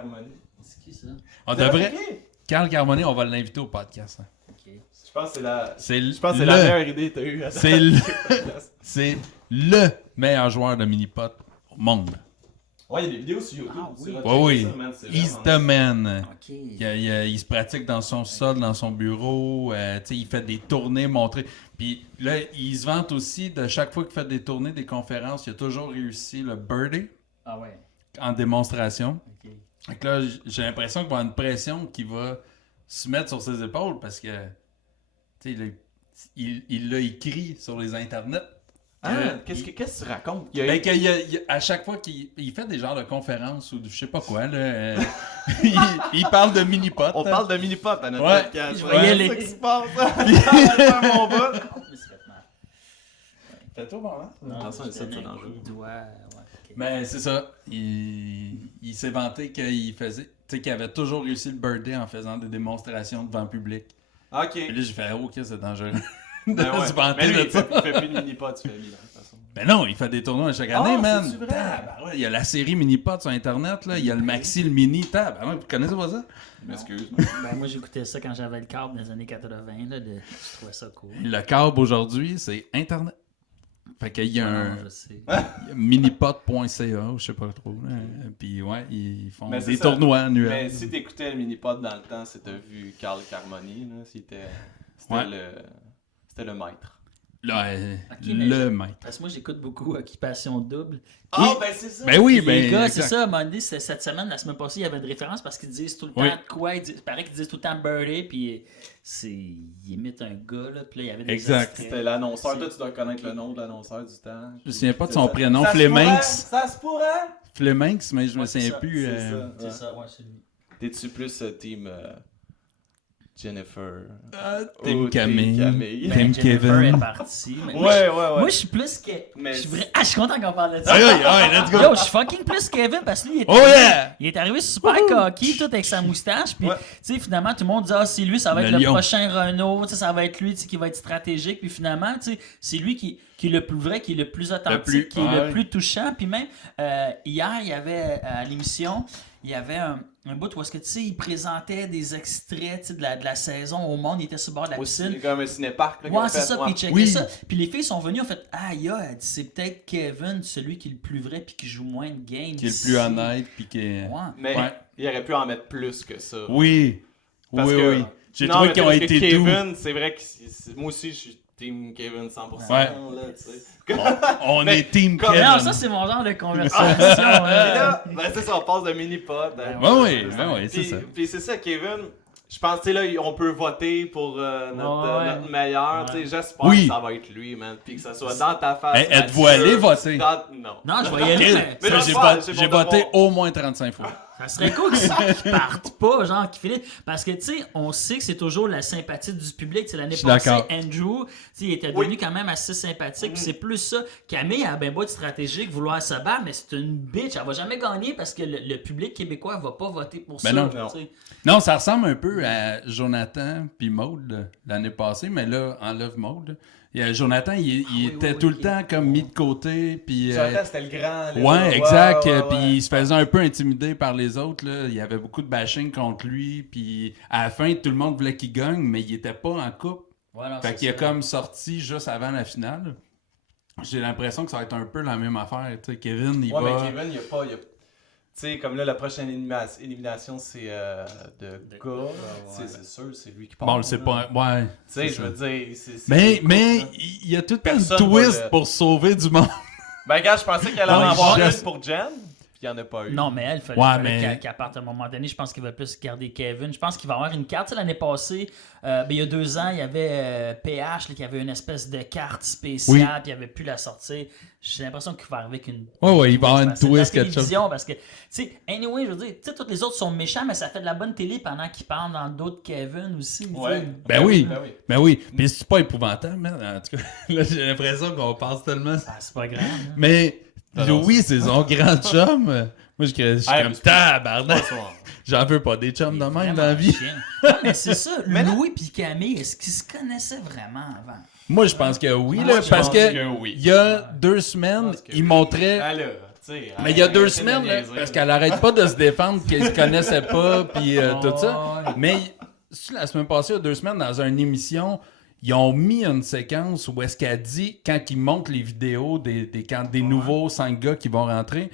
Carmoni. C'est qui ça? On devrait... Carl Carmoni, on va l'inviter au podcast. Hein. Ok. Je pense que c'est la... Je pense que c'est la meilleure idée que t'as eue. C'est le meilleur joueur de mini-pot au monde. Ouais, il y a des vidéos sur YouTube. Ah, oui. Oui. Ça, man, c'est He's vraiment the man. Ok. Il se pratique dans son sol, dans son bureau. Il fait des tournées montrées. Puis là, il se vante aussi de chaque fois qu'il fait des tournées, des conférences, il a toujours réussi le birdie Ah ouais. en démonstration. Ok. Donc là, j'ai l'impression qu'il va y avoir une pression qui va se mettre sur ses épaules parce que il l'a écrit sur les internets. Qu'est-ce que tu racontes? À chaque fois qu'il fait des genres de conférences ou je sais pas quoi, là, il parle de mini-pot. On parle de mini-pot à notre Ouais. podcast. Je vais y aller. C'est ça qui se passe. Mon bas. Je me suis fait mal. Fais-toi bon, hein? Non, Attention, je c'est donnais un dangereux. coup de doigt. Ouais, ok. Mais c'est ça. Il s'est vanté qu'il avait toujours réussi le birdie en faisant des démonstrations devant le public. Ok. Et là, j'ai fait, OK, c'est dangereux. Ben ouais. Se vanter Mais lui, de ça. il fait plus de mini-pot, tu fais lui, de toute façon. Ben non, il fait des tournois chaque année, Ah, man. c'est-tu vrai? Tabarouette, il y a la série Mini-Pot sur Internet, là. Il y a le Maxi, le Mini. Vous connaissez pas ça? Je m'excuse. Ben, moi, j'écoutais ça quand j'avais le câble dans les années 80. Là, je trouvais ça cool. Le câble aujourd'hui, c'est Internet. Fait qu'il y a un Je sais. minipot.ca, ou je sais pas trop. Là. Puis ouais, ils font Mais c'est des ça. tournois annuels. Mais si t'écoutais le mini-pot dans le temps, c'est t'as vu Carl Carmoni, là. C'était le maître. Là, Ok, le maître. Parce que moi, j'écoute beaucoup Occupation Double. Ah, ben c'est ça! Ben oui, Puis ben. les gars, c'est exact. ça, à un moment donné, cette semaine, la semaine passée, il y avait une référence parce qu'ils disent tout le temps Oui. de quoi. Il paraît qu'ils disent tout le temps birdie, puis ils imitent un gars, là, puis là, il y avait des Exact. extraits. C'était l'annonceur. Toi, tu dois connaître le nom de l'annonceur du temps. Je me souviens pas de C'est son ça. prénom, Ça se Fleminx. pourrait, Ça se pourrait! Fleminx, mais je me Ouais, c'est souviens ça, plus. c'est ça. C'est ça, ouais, c'est lui. T'es-tu plus team Jennifer? Team Ou Camille. Camille? Team Jennifer Kevin. est partie. Mais Ouais. moi, je suis plus que. Mais Je suis content qu'on parle de ça. Aïe, aïe, let's go. Yo, je suis fucking plus Kevin parce que lui, Oh yeah! il est arrivé super cocky, tout avec sa moustache. Puis, Ouais. tu sais, finalement, tout le monde dit, ah, c'est lui, ça va Le être le lion. prochain Renault, tu sais, ça va être lui, tu sais, qui va être stratégique. Puis finalement, tu sais, c'est lui qui est le plus vrai, qui est le plus authentique, qui est ouais. le plus touchant. Puis même, hier, il y avait à l'émission, il y avait un bout où est-ce que, tu sais, il présentait des extraits, tu sais, de la saison au monde. Il était sur le bord de la piscine. C'est comme un cinéparc. Là, qu'ils Ouais, ont c'est fait, ça, ouais. puis ils checkaient Oui. ça. Puis les filles sont venues, ont fait aïe, elle dit c'est peut-être Kevin, celui qui est le plus vrai, puis qui joue moins de games. Qui est le plus honnête, puis qui est. Ouais. Mais Ouais. il aurait pu en mettre plus que ça. Oui. Parce Oui, que- oui. J'ai Non, trouvé mais qu'ils ont parce que été doux. Kevin, c'est vrai que moi aussi, je suis team Kevin 100%. Ouais. Là, tu sais. On Mais est Team comme- Kevin. Non, ça c'est mon genre de conversation. Et hein. là, ben c'est ça, on passe de mini-pot. Ouais, c'est ça. Puis c'est ça, Kevin. Je pense que là, on peut voter pour notre meilleur. Ouais. Tu sais, j'espère Oui. que ça va être lui, man. Puis que ça soit dans ta face. Hey, êtes-vous Mathieu, allé voter? Non. Non, je vais y aller, mais Mais Ça, là, j'ai je pense- voté, j'ai j'ai pas voté devoir. au moins 35 fois. ça serait cool qu'ils partent pas, genre, qu'ils finissent. Parce que, tu sais, on sait que c'est toujours la sympathie du public. Tu sais, l'année Je suis passée, d'accord. Andrew, tu sais, il était devenu quand même assez sympathique. Puis c'est plus ça. Camille a bien beau être stratégique, vouloir se battre, mais c'est une bitch. Elle va jamais gagner parce que le public québécois va pas voter pour ça. non. tu sais. Non, ça ressemble un peu à Jonathan puis Maude l'année passée, mais là, enlève Maude. Jonathan, il était oui, tout ok. le temps comme mis de côté. Puis, Jonathan, c'était le grand. là. ouais, exact. ouais, Puis ouais. il se faisait un peu intimider par les autres. Là. Il y avait beaucoup de bashing contre lui. Puis à la fin, tout le monde voulait qu'il gagne, mais il était pas en coupe. Voilà, Fait c'est qu'il a ça. comme sorti juste avant la finale. J'ai l'impression que ça va être un peu la même affaire. Tu sais, Kevin, il Ouais, va... mais Kevin, il y a pas. Tu sais, comme là, la prochaine élimination, c'est de gars. Tu sais, c'est sûr, c'est lui qui part. Bon, c'est pas... Ouais. Tu sais, je veux dire. Mais là. il y a tout le temps une Personne twist va le- pour sauver du monde. Ben, gars, je pensais qu'il allait Ouais, en avoir je- une pour Jen, puis il n'y en a pas eu. Non, mais elle, Ouais, fallait mais- qu'elle parte à un moment donné. Je pense qu'il va plus garder Kevin. Je pense qu'il va avoir une carte. Tu sais, l'année passée, il y a 2 ans, il y avait PH là, qui avait une espèce de carte spéciale, Oui. puis il avait pu la sortir. J'ai l'impression qu'il va arriver avec une. Ouais, il va y avoir une parce que twist, la quelque chose. télévision, parce que, tu sais, anyway, je veux dire, tu sais, tous les autres sont méchants, mais ça fait de la bonne télé pendant qu'ils parlent dans d'autres Kevin aussi. tu sais. Ouais. Ben oui. Ben oui. Ben oui. Mais c'est pas épouvantable, man. En tout cas, là, j'ai l'impression qu'on passe tellement... Ah, c'est pas grave. hein. Mais non, oui, c'est son grand chum. Moi, je suis mais comme c'est pas- tabarnak. J'en veux pas des chums de même Vraiment dans la vie. chiant. Non, mais c'est ça. Louis et Camille, est-ce qu'ils se connaissaient vraiment avant? Moi, je pense que oui, Moi, là, je parce pense que que oui. il y a 2 semaines, pense que il oui. montrait... Alors, tu sais. Mais il y a 2 arrêtez de semaines, là, niaiser, parce là. qu'elle arrête pas de se défendre, qu'elle se connaissait pas, puis tout ça. Mais la semaine passée, il y a 2 semaines, dans une émission, ils ont mis une séquence où est-ce qu'elle dit, quand ils montrent les vidéos des nouveaux 5 gars qui vont rentrer,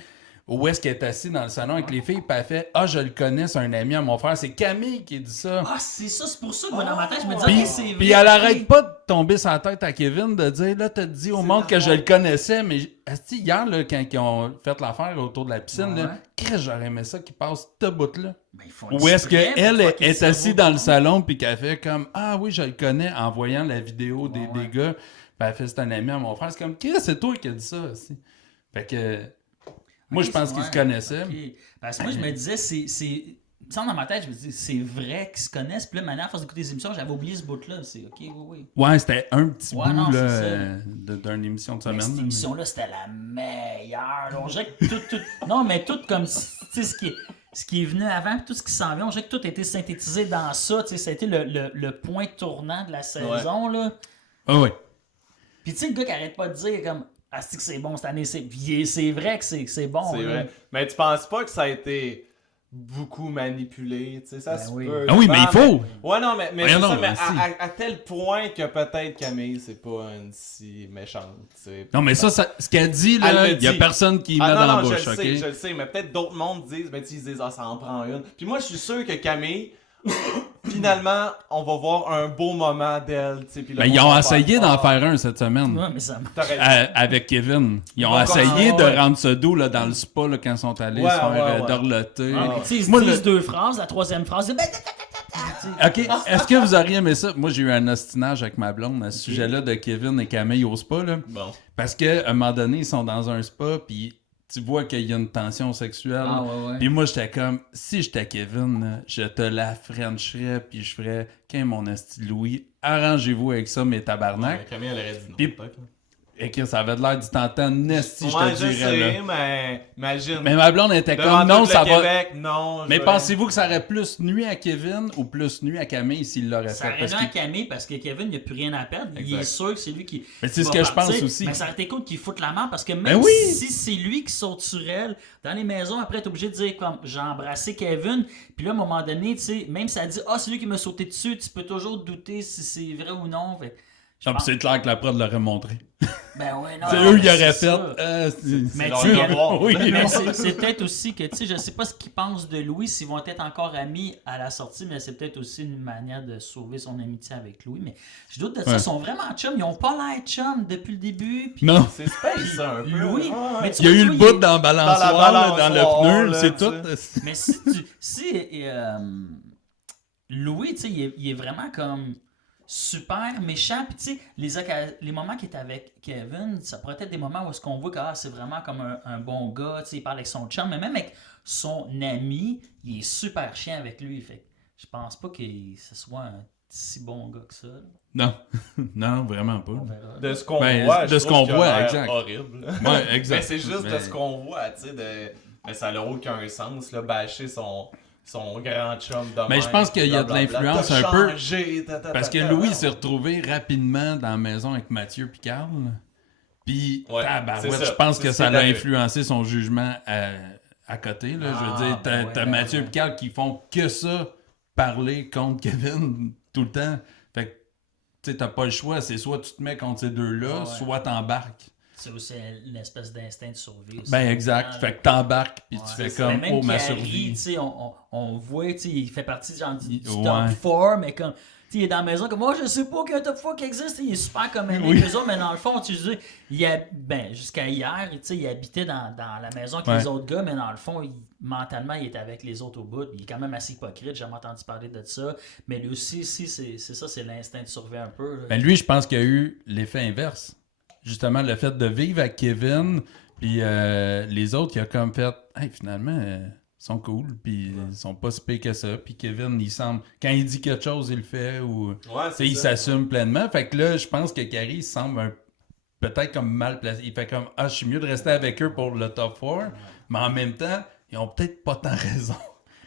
où est-ce qu'elle est assise dans le salon avec les filles, puis elle fait « Ah, je le connais, c'est un ami à mon frère. » C'est Camille qui dit ça. Ah, c'est ça, c'est pour ça que moi, dans ma tête, je me Puis, disais, c'est vrai. puis elle arrête pas de tomber sur la tête à Kevin, de dire, là, t'as dit au monde que je le connaissais, mais asti, hier, là, quand ils ont fait l'affaire autour de la piscine, là, qu'est-ce que j'aurais aimé ça qu'ils passent ce bout-là. Ben, ils font Ou est-ce exprès qu'elle pour fucker est le assise cerveau. dans le salon, puis qu'elle fait comme, ah oui, je le connais, en voyant la vidéo des gars, puis elle fait, c'est un ami à mon frère. C'est comme, qu'est-ce c'est toi qui as dit ça, aussi. Fait que, moi, je pense qu'ils se connaissaient. Ok. Parce que moi, je me disais, c'est. Ça, dans ma tête, je me dis, c'est vrai qu'ils se connaissent. Puis là, maintenant, à force d'écouter les émissions, j'avais oublié ce bout-là. C'est OK, oui. Ouais, c'était un petit Ouais, bout, non, là, c'est ça. d'une émission de Mais semaine. cette là, émission-là, c'était la meilleure. On dirait que tout. Non, mais tout comme. Tu sais, ce qui est venu avant, puis tout ce qui s'en vient, on dirait que tout a été synthétisé dans ça. Tu sais, ça a été le point tournant de la saison, là. Ah ouais. Puis tu sais, le gars qui arrête pas de dire comme. Ah, c'est que c'est bon cette année. C'est vrai que c'est bon. C'est là. vrai. Mais tu penses pas que ça a été beaucoup manipulé, tu sais, ça Ben se oui. peut. Ah oui, mais il faut. Ouais, non, mais Ouais, c'est non, ça, mais mais si. à tel point que peut-être Camille, c'est pas une si méchante, tu sais. Non, mais ça ce qu'elle dit, Elle là, le il y a dit. personne qui Ah met non, dans la non, bouche, ok? je le sais, mais peut-être d'autres mondes disent, ben tu ils disent, ah, ça en prend une. Puis moi, je suis sûr que Camille, finalement, on va voir un beau moment d'elle, tu sais. Puis là, Ben, ils on ont va essayé faire, d'en ah, faire un cette semaine. Ouais, mais ça t'aurais dit. Avec Kevin. Ils ont Bon, essayé ouais. de rendre ça doux là, dans le spa là, quand ils sont allés Ouais, se faire ouais. dorloter. Ah, Tu sais, ils se Moi, disent 2 phrases, la troisième phrase, c'est. OK, est-ce que vous auriez aimé ça? Moi, j'ai eu un ostinage avec ma blonde à ce sujet-là de Kevin et Camille au spa. Là. Bon. Parce qu'à un moment donné, ils sont dans un spa, puis tu vois qu'il y a une tension sexuelle. Ah, ouais. Puis moi, j'étais comme, si j'étais Kevin, là, je te la frencherais, puis je ferais, qu'est mon esti Louis, arrangez-vous avec ça, mes tabarnak. Camille, elle aurait dit non. Puis- peut-être, là. Et que ça avait de l'air du tentant Nesty, je Ouais, te je dirais. sais, là. mais imagine. Mais ma blonde était Devant comme, non, tout ça le va... Québec, non. Mais je vais- pensez-vous que ça aurait plus nuit à Kevin ou plus nuit à Camille s'il l'aurait Ça fait? aurait Parce à qu'il- Camille parce que Kevin, il n'y a plus rien à perdre. Il Exact. est sûr que c'est lui qui. Mais c'est qui ce va que je pense partir. aussi. Mais ça aurait été cool qu'il foute la main parce que même Ben oui! si c'est lui qui saute sur elle, dans les maisons, après, t'es obligé de dire comme j'ai embrassé Kevin. Puis là, à un moment donné, tu sais, même si ça dit ah, c'est lui qui m'a sauté dessus, tu peux toujours douter si c'est vrai ou non. Fait, je Non, puis pense- c'est clair que la prod l'aurait montré. Ben ouais, non. C'est non, eux mais qui auraient c'est fait. ça. Mais leur tu sais, devoir. Oui. mais c'est peut-être aussi que, tu sais, je sais pas ce qu'ils pensent de Louis, s'ils vont être encore amis à la sortie, mais c'est peut-être aussi une manière de sauver son amitié avec Louis. Mais je doute de ça, Ouais. ils sont vraiment chums, ils ont pas l'air chums depuis le début. Puis Non. C'est space, ça, un peu. Louis, Ouais, mais ouais. tu Il y a vois, eu le Louis, bout dans la balançoire, là, dans balançoire, le pneu, là, c'est tu tout. Mais Louis, tu sais, il est vraiment comme super méchant. Puis tu sais, les moments qu'il est avec Kevin, ça pourrait être des moments où est-ce qu'on voit que c'est vraiment comme un bon gars, tu sais, il parle avec son chum, mais même avec son ami, il est super chiant avec lui. Fait que je pense pas que ce soit un si bon gars que ça. Là. Non. Non, vraiment pas. On verra. De ce qu'on Ben, voit, de je ce trouve qu'on qu'il a voit, l'air exact. horrible. Ouais, exact. Mais c'est juste de Mais- ce qu'on voit, tu sais, mais ça n'a aucun sens, là, bâcher son grand chum de Mais je pense qu'il y a de blablabla. l'influence T'as un peu, changé, Parce que Louis s'est retrouvé rapidement dans la maison avec Mathieu Picard. là. Puis, Ouais, tabarouette, c'est ça. je pense C'est que ce ça qui est l'a arrivé. influencé son jugement à côté. Là. Je veux dire, t'as Mathieu Picard qui font que ça, parler contre Kevin tout le temps. Fait que, tu sais, t'as pas le choix. C'est soit tu te mets contre ces deux-là, soit t'embarques. C'est aussi une espèce d'instinct de survie. Aussi. Ben exact. Fait que t'embarques, puis tu fais Mais comme, même oh, ma Carrie, survie. tu sais, on voit, tu sais, il fait partie genre, du Ouais. top 4, mais comme, tu sais, il est dans la maison comme, moi, je sais pas qu'il y a un top 4 qui existe, il est super comme un Oui. autres, mais dans le fond, tu sais, jusqu'à hier, tu sais, il habitait dans la maison avec les autres gars, mais dans le fond, mentalement, il était avec les autres au bout. Il est quand même assez hypocrite, j'ai jamais entendu parler de ça, mais lui aussi, c'est ça, c'est l'instinct de survie un peu. Là. Ben lui, je pense qu'il y a eu l'effet inverse. Justement, le fait de vivre avec Kevin, puis les autres, il a comme fait, hey, finalement, ils sont cool, puis ils sont pas si pires que ça. Puis Kevin, il semble, quand il dit quelque chose, il le fait, ou Ouais, tu sais, il s'assume pleinement. Fait que là, je pense que Carrie il semble peut-être comme mal placé. Il fait comme, ah, je suis mieux de rester avec eux pour le top 4, mais en même temps, ils ont peut-être pas tant raison.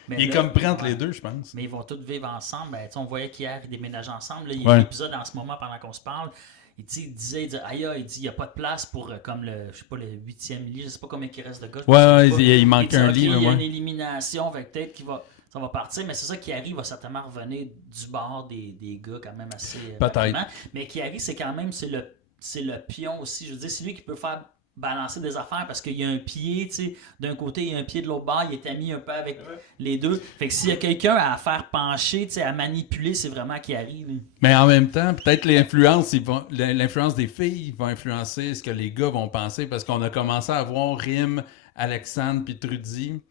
Mais Il est là, comme prendre les deux, je pense. Mais ils vont tous vivre ensemble. Ben, tu sais, on voyait qu'hier, ils déménagent ensemble. Là, il y a Ouais. un épisode en ce moment pendant qu'on se parle. il disait, il n'y a pas de place pour comme je sais pas, le 8e lit, je sais pas combien il reste de gars. Ouais, il manque un lit. Il y a ouais. une élimination, fait que peut-être ça va partir, mais c'est ça qui arrive, va certainement revenir du bord des gars quand même assez rapidement. Mais Chiari, c'est quand même, c'est le pion aussi. Je veux dire, c'est lui qui peut faire balancer des affaires parce qu'il y a un pied, tu sais, d'un côté, il y a un pied de l'autre bord, il est ami un peu avec les deux. Fait que s'il y a quelqu'un à faire pencher, tu sais, à manipuler, c'est vraiment Chiari. Là. Mais en même temps, peut-être l'influence des filles va influencer ce que les gars vont penser parce qu'on a commencé à voir Rim, Alexandre puis Trudy.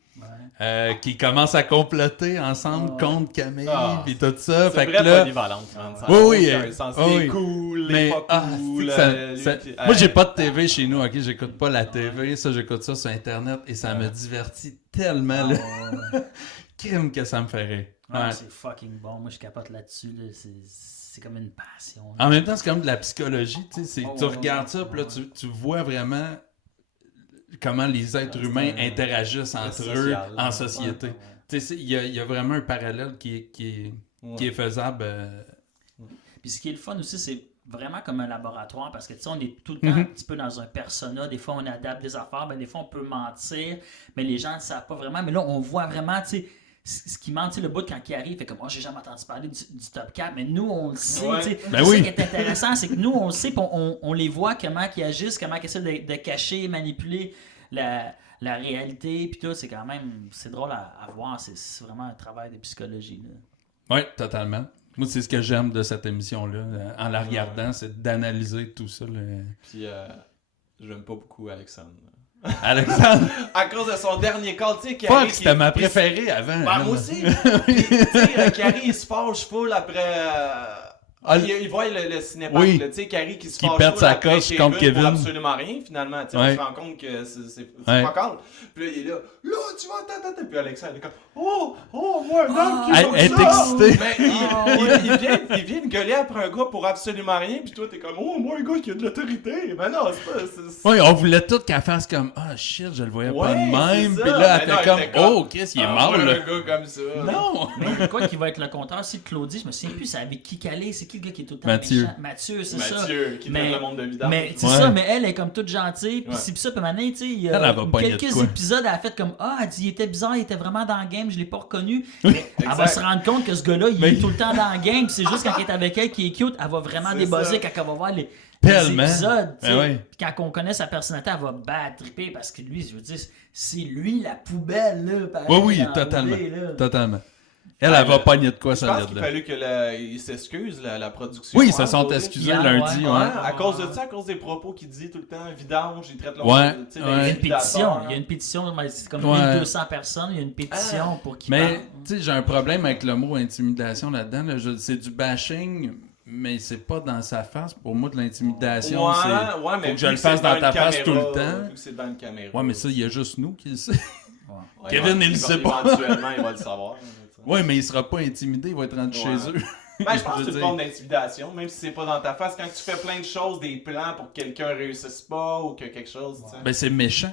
Ouais. Qui commencent à comploter ensemble contre Camille puis tout ça. C'est fait vrai que là, polyvalente. Oui. C'est cool, mais, il est pas cool. Moi, j'ai pas de TV chez nous, ok? J'écoute pas la TV, ça, j'écoute ça sur Internet et ça me divertit tellement, là. Crime que ça me fait rire. Ouais. C'est fucking bon. Moi, je capote là-dessus, là. C'est comme une passion. Là. En même temps, c'est comme de la psychologie, tu sais. Tu regardes ça, puis là, tu vois vraiment comment les êtres humains interagissent entre eux en société. Il y a vraiment un parallèle qui est faisable. Puis ce qui est le fun aussi, c'est vraiment comme un laboratoire parce que on est tout le temps un petit peu dans un persona. Des fois, on adapte des affaires, des fois, on peut mentir, mais les gens ne savent pas vraiment. Mais là, on voit vraiment, tu sais, ce qui ment, le bout quand il arrive, fait comme j'ai jamais entendu parler du top 4, mais nous on le sait. Ben ce qui est intéressant, c'est que nous on le sait, on les voit comment ils agissent, comment ils essaient de cacher, manipuler la réalité, puis tout. C'est quand même, c'est drôle à voir. C'est vraiment un travail de psychologie. Oui, totalement. Moi, c'est ce que j'aime de cette émission-là. En la regardant, c'est d'analyser tout ça. Puis, j'aime pas beaucoup Alexandre. Alexandre. À cause de son dernier call, tu sais, Fuck, c'était ma préférée avant. Moi aussi. Tu sais, Carrie, il se fâche full après. Il voit le cinépark, tu sais, Carrie qui se fâche perd sa après coche contre Kevin. pour absolument rien, finalement. Tu sais, on se rend compte que c'est pas calme. Puis là, il est là, tu vas t'attendre. Puis Alexandre, il est comme, moi, un homme qui elle est excitée. Il vient me gueuler après un gars pour absolument rien, puis toi, t'es comme, moi, un gars qui a de l'autorité. Mais non, c'est pas. Oui, on voulait tout qu'elle fasse comme, shit, je le voyais pas de même. Puis là, elle fait comme, Chris, il est mort, là. Un gars comme ça. Non. Mais quoi qui va être le contraire aussi de Claudie, je me souviens plus, c'est avec qui qu'elle est, c'est qui le gars qui est tout le temps Mathieu. méchant? Mathieu, c'est ça. Mathieu, qui traite le monde de vidange. Mais c'est ça, mais elle est comme toute gentille, puis c'est ça, puis maintenant, tu sais, il y a quelques épisodes, elle a fait comme, elle dit, il était bizarre, il était vraiment dans le game, je l'ai pas reconnu. Mais elle va se rendre compte que ce gars-là, il est tout le temps dans le game, c'est juste quand il est avec elle qui est cute, elle va vraiment débuzzer quand elle va voir les épisodes. Puis quand on connaît sa personnalité, elle va triper parce que lui, je veux dire, c'est lui la poubelle, là. Pareil, oui, totalement. Elle va pogner de quoi, ça. Je pense qu'il fallait qu'il s'excuse, la production. Oui, ils se sont excusés lundi. À cause de ça, à cause des propos qu'il dit tout le temps, vidange, il traite le monde. Il y a une pétition, c'est comme 1200 personnes, il y a une pétition pour qu'il parle. Mais, tu sais, j'ai un problème avec le mot intimidation là-dedans. C'est du bashing, mais c'est pas dans sa face. Pour moi, de l'intimidation, faut que je le fasse dans ta face tout le temps. C'est dans une caméra. Ouais, mais ça, il y a juste nous qui le sait. Kevin, il le sait pas. Éventuellement, il va le savoir. Oui, mais il sera pas intimidé, il va être rendu chez eux. Ben, je pense que c'est une forme d'intimidation, même si c'est pas dans ta face. Quand tu fais plein de choses, des plans pour que quelqu'un réussisse pas ou que quelque chose. Ben, c'est méchant.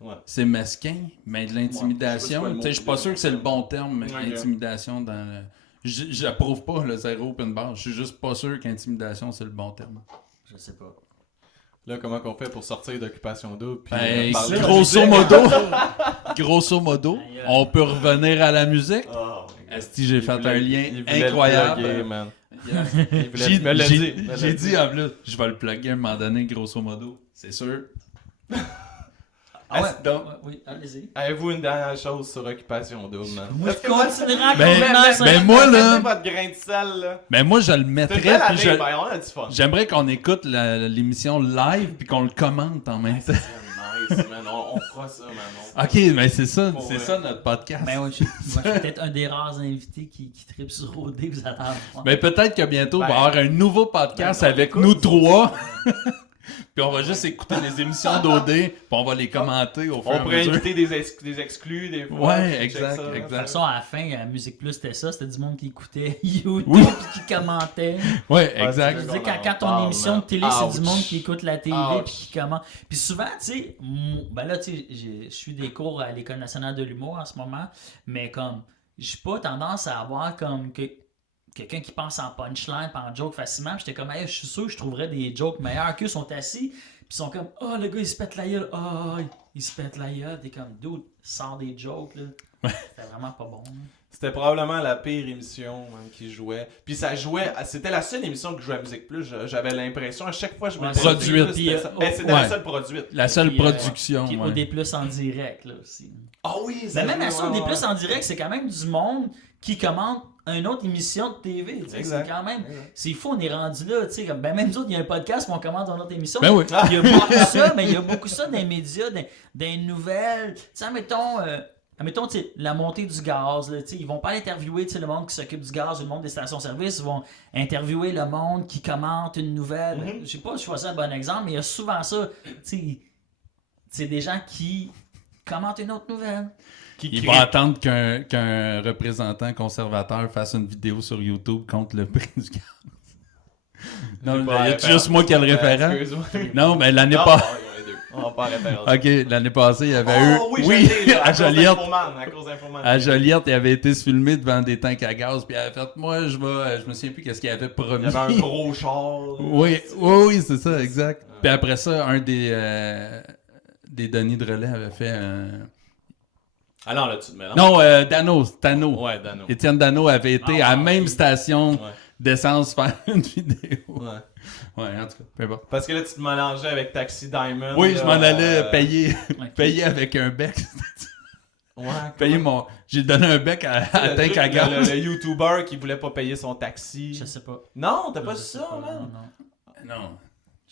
Ouais. C'est mesquin, mais de l'intimidation. Je suis pas sûr que c'est le bon terme, mais l'intimidation dans le... J'approuve pas le zéro open bar. Je suis juste pas sûr qu'intimidation c'est le bon terme. Je sais pas. Là, comment qu'on fait pour sortir d'Occupation Double? Ben, grosso modo, on peut revenir à la musique. Esti, j'ai fait un lien incroyable. J'ai dit en plus, je vais le plugger à un moment donné, grosso modo. C'est sûr. Donc, oui, allez-y. Avez-vous une dernière chose sur Occupation Double, man? Moi, je continuerai mais moi, là... votre grain de sel, là. Mais moi, je le mettrais... on a du fun. J'aimerais qu'on écoute l'émission live puis qu'on le commente en même temps. Nice, man. On fera ça, man. Ok, mais c'est ça notre podcast. Ben je suis peut-être un des rares invités qui tripe sur OD, vous allez voir. Ben peut-être que bientôt, on va avoir un nouveau podcast avec nous trois. Puis on va juste écouter les émissions d'OD, puis on va les commenter au fur et à mesure. On pourrait inviter des exclus, des fois. Ouais, exact. De toute façon, à la fin, à Musique Plus, c'était ça. C'était du monde qui écoutait YouTube et qui commentait. Ouais, exact. Je veux dire, quand ton émission de télé, c'est du monde qui écoute la télé et qui commente. Puis souvent, tu sais, ben là, tu sais, je suis des cours à l'École nationale de l'humour en ce moment, mais comme, j'ai pas tendance à avoir comme que quelqu'un qui pense en punchline, pas en joke facilement. J'étais comme, hey, je suis sûr que je trouverais des jokes meilleurs qu'eux sont assis. Puis ils sont comme, oh, le gars, il se pète la gueule. Oh, il se pète la gueule. T'es comme, dude, sors des jokes, là. C'était vraiment pas bon. Là. C'était probablement la pire émission qui jouait. Puis ça jouait, c'était la seule émission que jouait à Musique Plus. J'avais l'impression, à chaque fois je me disais, Produite. c'était la seule produite. La seule Puis, production. Puis ouais. OD+, en direct, là, aussi. Ah oui, Mais même à ça, ouais, OD+, en direct, c'est quand même du monde qui commente une autre émission de TV. Tu sais, Exact. c'est quand même... C'est fou, on est rendu là, tu sais. Comme, ben même nous autres, il y a un podcast, puis on commente une autre émission. Ben oui. Il y a beaucoup ça, mais il y a beaucoup ça dans les médias, dans les nouvelles. Tu sais, admettons, tu sais, la montée du gaz, là, tu sais, ils vont pas interviewer tu sais, le monde qui s'occupe du gaz ou le monde des stations-service, ils vont interviewer le monde qui commente une nouvelle. Je sais pas si je choisis un bon exemple, mais il y a souvent ça. Tu sais, c'est des gens qui commentent une autre nouvelle. Il va attendre qu'un représentant conservateur fasse une vidéo sur YouTube contre le prix du gaz. Non, il y a juste moi qui ai le référent. Excuse-moi. Non, mais l'année Non, passée. on va pas référence. Ok, l'année passée, il y avait eu. Oui, à Joliette. À cause d'Infoman. À Joliette, il avait été filmé devant des tanks à gaz, puis il avait fait, moi, je me souviens plus qu'est-ce qu'il avait promis. Il y avait un gros char. Oui, c'est ça, exact. Puis après ça, un des Denis de Relais avait fait un. Ah non, là, tu te mélanges. Non, Dano. Ouais, Dano. Étienne Dano avait été à la même station Ouais. d'essence faire une vidéo. Ouais. Ouais, en tout cas, peu importe. Parce que là, tu te mélangeais avec Taxi Diamond. Oui, je m'en allais payer. payer avec un bec. Ouais. J'ai donné un bec à tank à gaz. Le YouTuber qui voulait pas payer son taxi. Je sais pas. Non, t'as pas Je dit sais ça, pas, man. non. Non.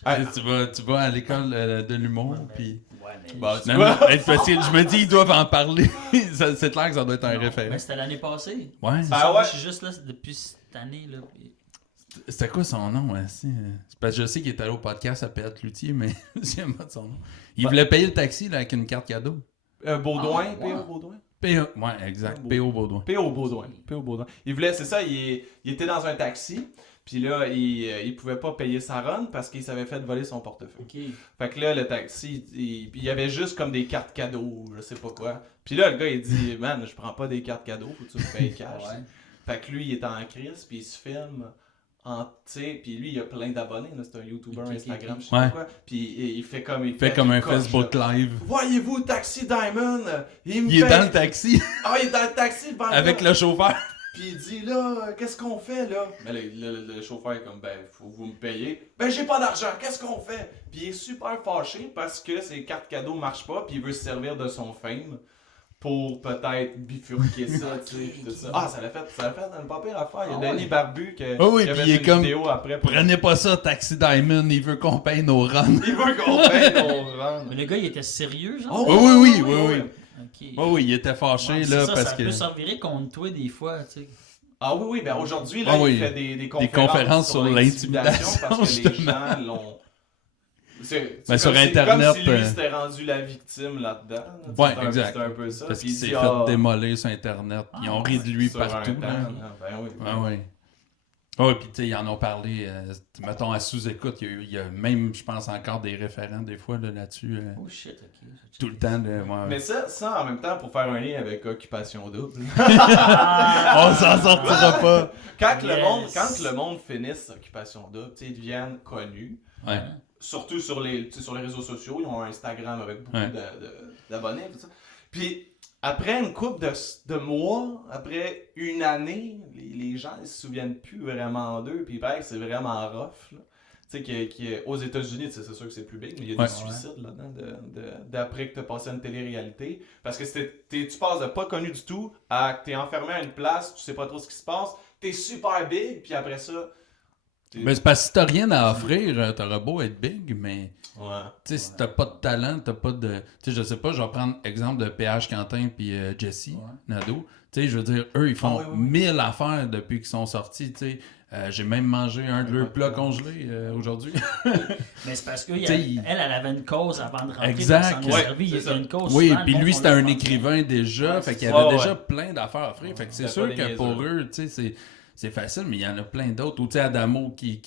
Ah. Tu vas à l'école de l'humour, puis... Ouais, mais... Bah, tu Non, vois. non, parce que je me dis, ils doivent en parler. C'est clair que ça doit être un Non, référent. mais c'était l'année passée. Ouais. Ben Moi, ouais. je suis juste là depuis cette année, là. Puis... C'était quoi son nom, ouais, c'est parce que je sais qu'il est allé au podcast à Pérette Loutier, mais je sais pas de son nom. Il voulait payer le taxi là, avec une carte cadeau. Baudouin, Ah, ouais. P.O. Baudouin. Ouais, exact. P.O. Baudouin. P.O. Baudouin. P.O. Baudouin. Il voulait, c'est ça, il était dans un taxi, puis là, il pouvait pas payer sa run parce qu'il s'avait fait voler son portefeuille. OK. Fait que là, le taxi, il y avait juste comme des cartes cadeaux, je sais pas quoi. Puis là, le gars, il dit, man, je prends pas des cartes cadeaux, faut que tu me payes cash. Ouais. Fait que lui, il est en crise, puis il se filme. Puis lui, il a plein d'abonnés, là, c'est un YouTuber, Ok, Instagram, ok. je sais pas quoi. Puis il fait comme Il fait comme un coche, Facebook là. Live. Voyez-vous, Taxi Diamond, il me Il est paye- dans le taxi Ah, il est dans le taxi, le avec le chauffeur. Puis il dit, là, qu'est-ce qu'on fait, là? Mais le chauffeur est comme, ben, faut que vous me payer. Ben, j'ai pas d'argent, qu'est-ce qu'on fait? Puis il est super fâché parce que ses cartes cadeaux marchent pas, puis il veut se servir de son fame pour peut-être bifurquer ça, tu sais, puis tout ça. Ah, ça l'a fait une pas pire affaire. Il y a Ah Denis ouais. Barbu qui Ah oui, qui puis avait il est une comme, vidéo après. Pour... Prenez pas ça, Taxi Diamond, il veut qu'on paye nos runs. Il veut qu'on paye ton rang. Mais le gars, il était sérieux, genre? Oh, Oui. OK. Oui, il était fâché Ouais, là c'est ça, parce ça que. peut se revirer contre toi des fois, tu sais. Ah oui, ben aujourd'hui, là, Ah oui. il fait des conférences sur l'intimidation parce que les justement. gens l'ont... C'est Ben, sur comme Internet, comme si lui s'était rendu la victime là-dedans. là. Ouais, C'est exact. C'est un peu ça. Parce Puis qu'il il s'est dit, fait ah, démolir sur Internet. Ils ont ri de lui sur partout. un temps, là. là. Ben oui. Ah oui. Oui, puis tu sais, ils en ont parlé, mettons, à sous-écoute, il y a même, je pense, encore des référents des fois là, là-dessus. Oh shit, OK. Tout le temps. Ouais. Mais ça, en même temps, pour faire un lien avec Occupation Double. On s'en sortira pas. Quand Yes. le monde finisse Occupation Double, tu sais, ils deviennent connus. Ouais. Surtout sur les réseaux sociaux, ils ont un Instagram avec beaucoup Ouais. d'abonnés. Tout ça. Puis après une couple de mois, après une année, les gens ne se souviennent plus vraiment d'eux. Puis il paraît que c'est vraiment rough. Là. Tu sais, aux États-Unis, c'est sûr que c'est plus big, mais il y a Ouais. des suicides là-dedans d'après que tu as passé à une télé-réalité. Parce que tu passes de pas connu du tout à que tu es enfermé à une place, tu sais pas trop ce qui se passe, tu es super big, puis après ça. Mais c'est parce que si t'as rien à offrir, t'auras beau être big, mais Ouais. tu sais, si t'as pas de talent, t'as pas de. Tu sais, je sais pas, je vais prendre exemple de PH Quentin puis Jesse Nadeau. Tu sais, je veux dire, eux, ils font 1000 affaires depuis qu'ils sont sortis, tu sais. J'ai même mangé un de leurs plats congelés aujourd'hui. Mais c'est parce T'sais, qu'elle avait une cause avant de rentrer Exact. dans son Ouais, servi. Il y c'est avait ça. une cause. Oui, souvent, puis le monde lui, font c'était un des écrivain déjà, Ouais, fait c'est qu'il y ça. avait Ouais, déjà ouais. plein d'affaires à offrir. Fait que c'est C'était sûr pas des que pour niaiseux. eux, tu sais, c'est facile, mais il y en a plein d'autres. Ou tu sais, Adamo qui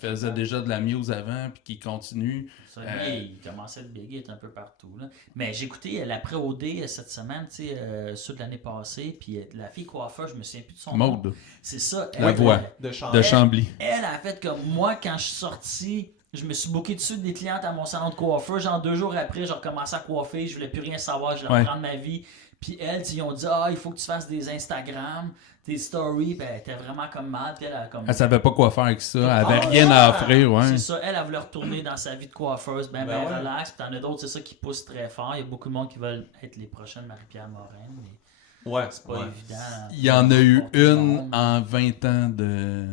faisait déjà de la muse avant, puis qui continue. Ça, lui, il commençait à être big, il est un peu partout. Là. Mais j'ai écouté l'après-OD cette semaine, tu sais, ceux de l'année passée, puis la fille coiffeur, je me souviens plus de son nom. Maude, C'est ça. La voix. De de Chambly. Chambly. Elle a fait comme moi, quand je suis sorti, je me suis booké dessus des clientes à mon salon de coiffeur. Genre 2 jours après, j'ai recommencé à coiffer, je voulais plus rien savoir, je voulais reprendre ma vie. Puis elle, ils ont dit, il faut que tu fasses des Instagram, tes stories. Ben, elle était vraiment comme mal. Puis Elle savait pas quoi faire avec ça. Elle avait rien à offrir, ouais. C'est ça, elle voulait retourner dans sa vie de coiffeuse, ben relax. Puis t'en as d'autres, c'est ça qui pousse très fort. Il y a beaucoup de monde qui veulent être les prochaines Marie-Pierre Morin. Mais Ouais, c'est pas évident. Il y en a eu une en 20 ans de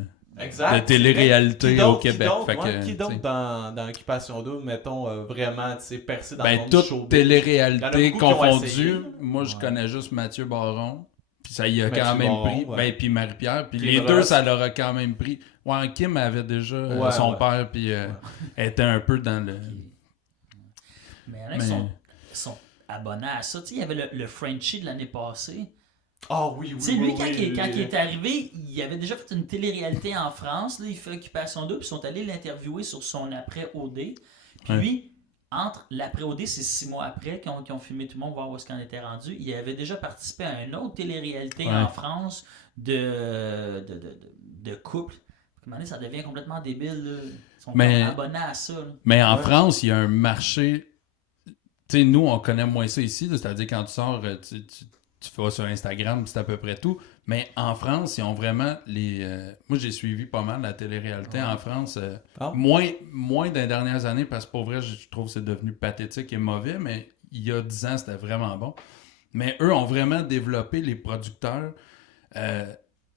télé-réalité Qui au d'autre, Québec. Qui d'autre dans Occupation Double, mettons, vraiment, tu sais, percé dans le Ben, monde du toute showbiz? télé-réalité Il y en a beaucoup qui ont confondue. essayé. Moi, je connais juste Mathieu Baron. Puis ça y a Mathieu quand même Baron, pris. ouais. Ben, puis Marie-Pierre. Puis Kim les deux, Ross. ça leur a quand même pris. Ouais, Kim avait déjà son père, puis elle était un peu dans le... Mais il y en a qui sont abonnés à ça. Tu sais, il y avait le Frenchie de l'année passée. Ah oui, oui. Tu sais, lui, oui, quand oui, il est arrivé, il avait déjà fait une télé-réalité en France. Là, il fait Occupation Double, puis ils sont allés l'interviewer sur son après-OD. Puis lui, entre l'après-OD, c'est 6 mois après qu'ils ont filmé tout le monde, voir où est-ce qu'on était rendu. Il avait déjà participé à une autre télé-réalité en France de couple. À un moment donné, ça devient complètement débile. Là. Ils sont abonnés à ça. Là. Mais en France, il y a un marché... Tu sais, nous, on connaît moins ça ici. Là, c'est-à-dire, quand tu sors, tu fais sur Instagram, c'est à peu près tout. Mais en France, ils ont vraiment les... moi, j'ai suivi pas mal la télé-réalité en France. Moins dans les dernières années, parce que pour vrai, je trouve que c'est devenu pathétique et mauvais, mais il y a 10 ans, c'était vraiment bon. Mais eux ont vraiment développé, les producteurs,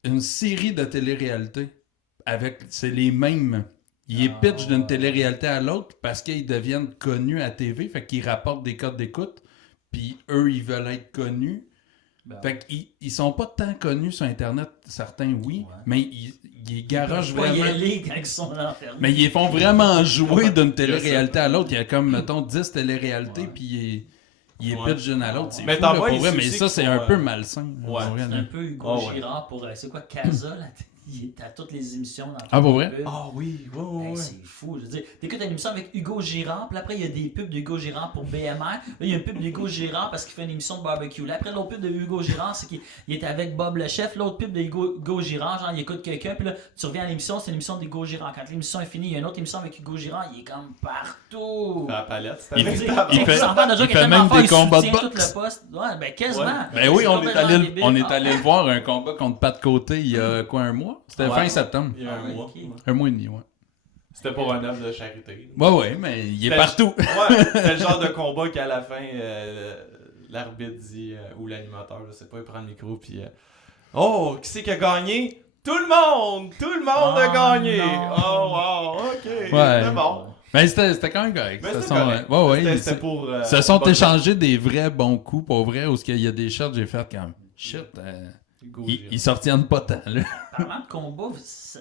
une série de télé-réalité. C'est les mêmes. Ils pitchent d'une télé-réalité à l'autre parce qu'ils deviennent connus à TV, fait qu'ils rapportent des codes d'écoute, puis eux, ils veulent être connus. Fait qu'ils sont pas tant connus sur Internet, certains mais ils garochent vraiment. Ils aller quand ils sont enfermés. Mais ils font vraiment jouer d'une télé-réalité à l'autre. Il y a comme, mettons, 10 télé-réalités, puis ils pitchent d'une à l'autre. C'est mais fou, là, pour ici vrai, mais aussi ça, qu'ils c'est font, un peu malsain. ouais, c'est un peu Hugo Girard pour... c'est quoi, Casa, là? Il est à toutes les émissions. Pour vrai? Ah oui, oui. C'est fou. Je veux dire, t'écoutes une émission avec Hugo Girard, puis après, il y a des pubs d'Hugo Girard pour BMR. Là, il y a une pub d'Hugo Girard parce qu'il fait une émission de barbecue. Là, après, l'autre pub de Hugo Girard, c'est qu'il est avec Bob le chef. L'autre pub d'Hugo Girard, genre, il écoute quelqu'un, puis là, tu reviens à l'émission, c'est une émission d'Hugo Girard. Quand l'émission est finie, il y a une autre émission avec Hugo Girard, il est comme partout. La palette, Il c'était fait même des combats de boxe. Tout le poste. Ouais, ben quasiment. Ouais. Ben oui, on est allé allé le voir, un combat contre Pat Côté il y a quoi, un mois? C'était fin septembre. Il y a un mois. ok. Un mois et demi, ouais. C'était pour un œuvre de charité. Ouais, mais il est partout. Ouais, c'est le genre de combat qu'à la fin, l'arbitre dit, ou l'animateur, je sais pas, il prend le micro, puis oh, qui c'est qui a gagné? Tout le monde! Tout le monde a gagné! Non. Oh, wow, ok, Ouais. c'est bon. Mais c'était quand même correct. Mais Ce c'était sont, correct. C'était pour... se sont bonne- échangés des vrais bons coups, pour vrai, où il y a des shots j'ai fait comme shit. Hugo Ils Girard. sortiennent pas tant, là. Parlant de combat, vous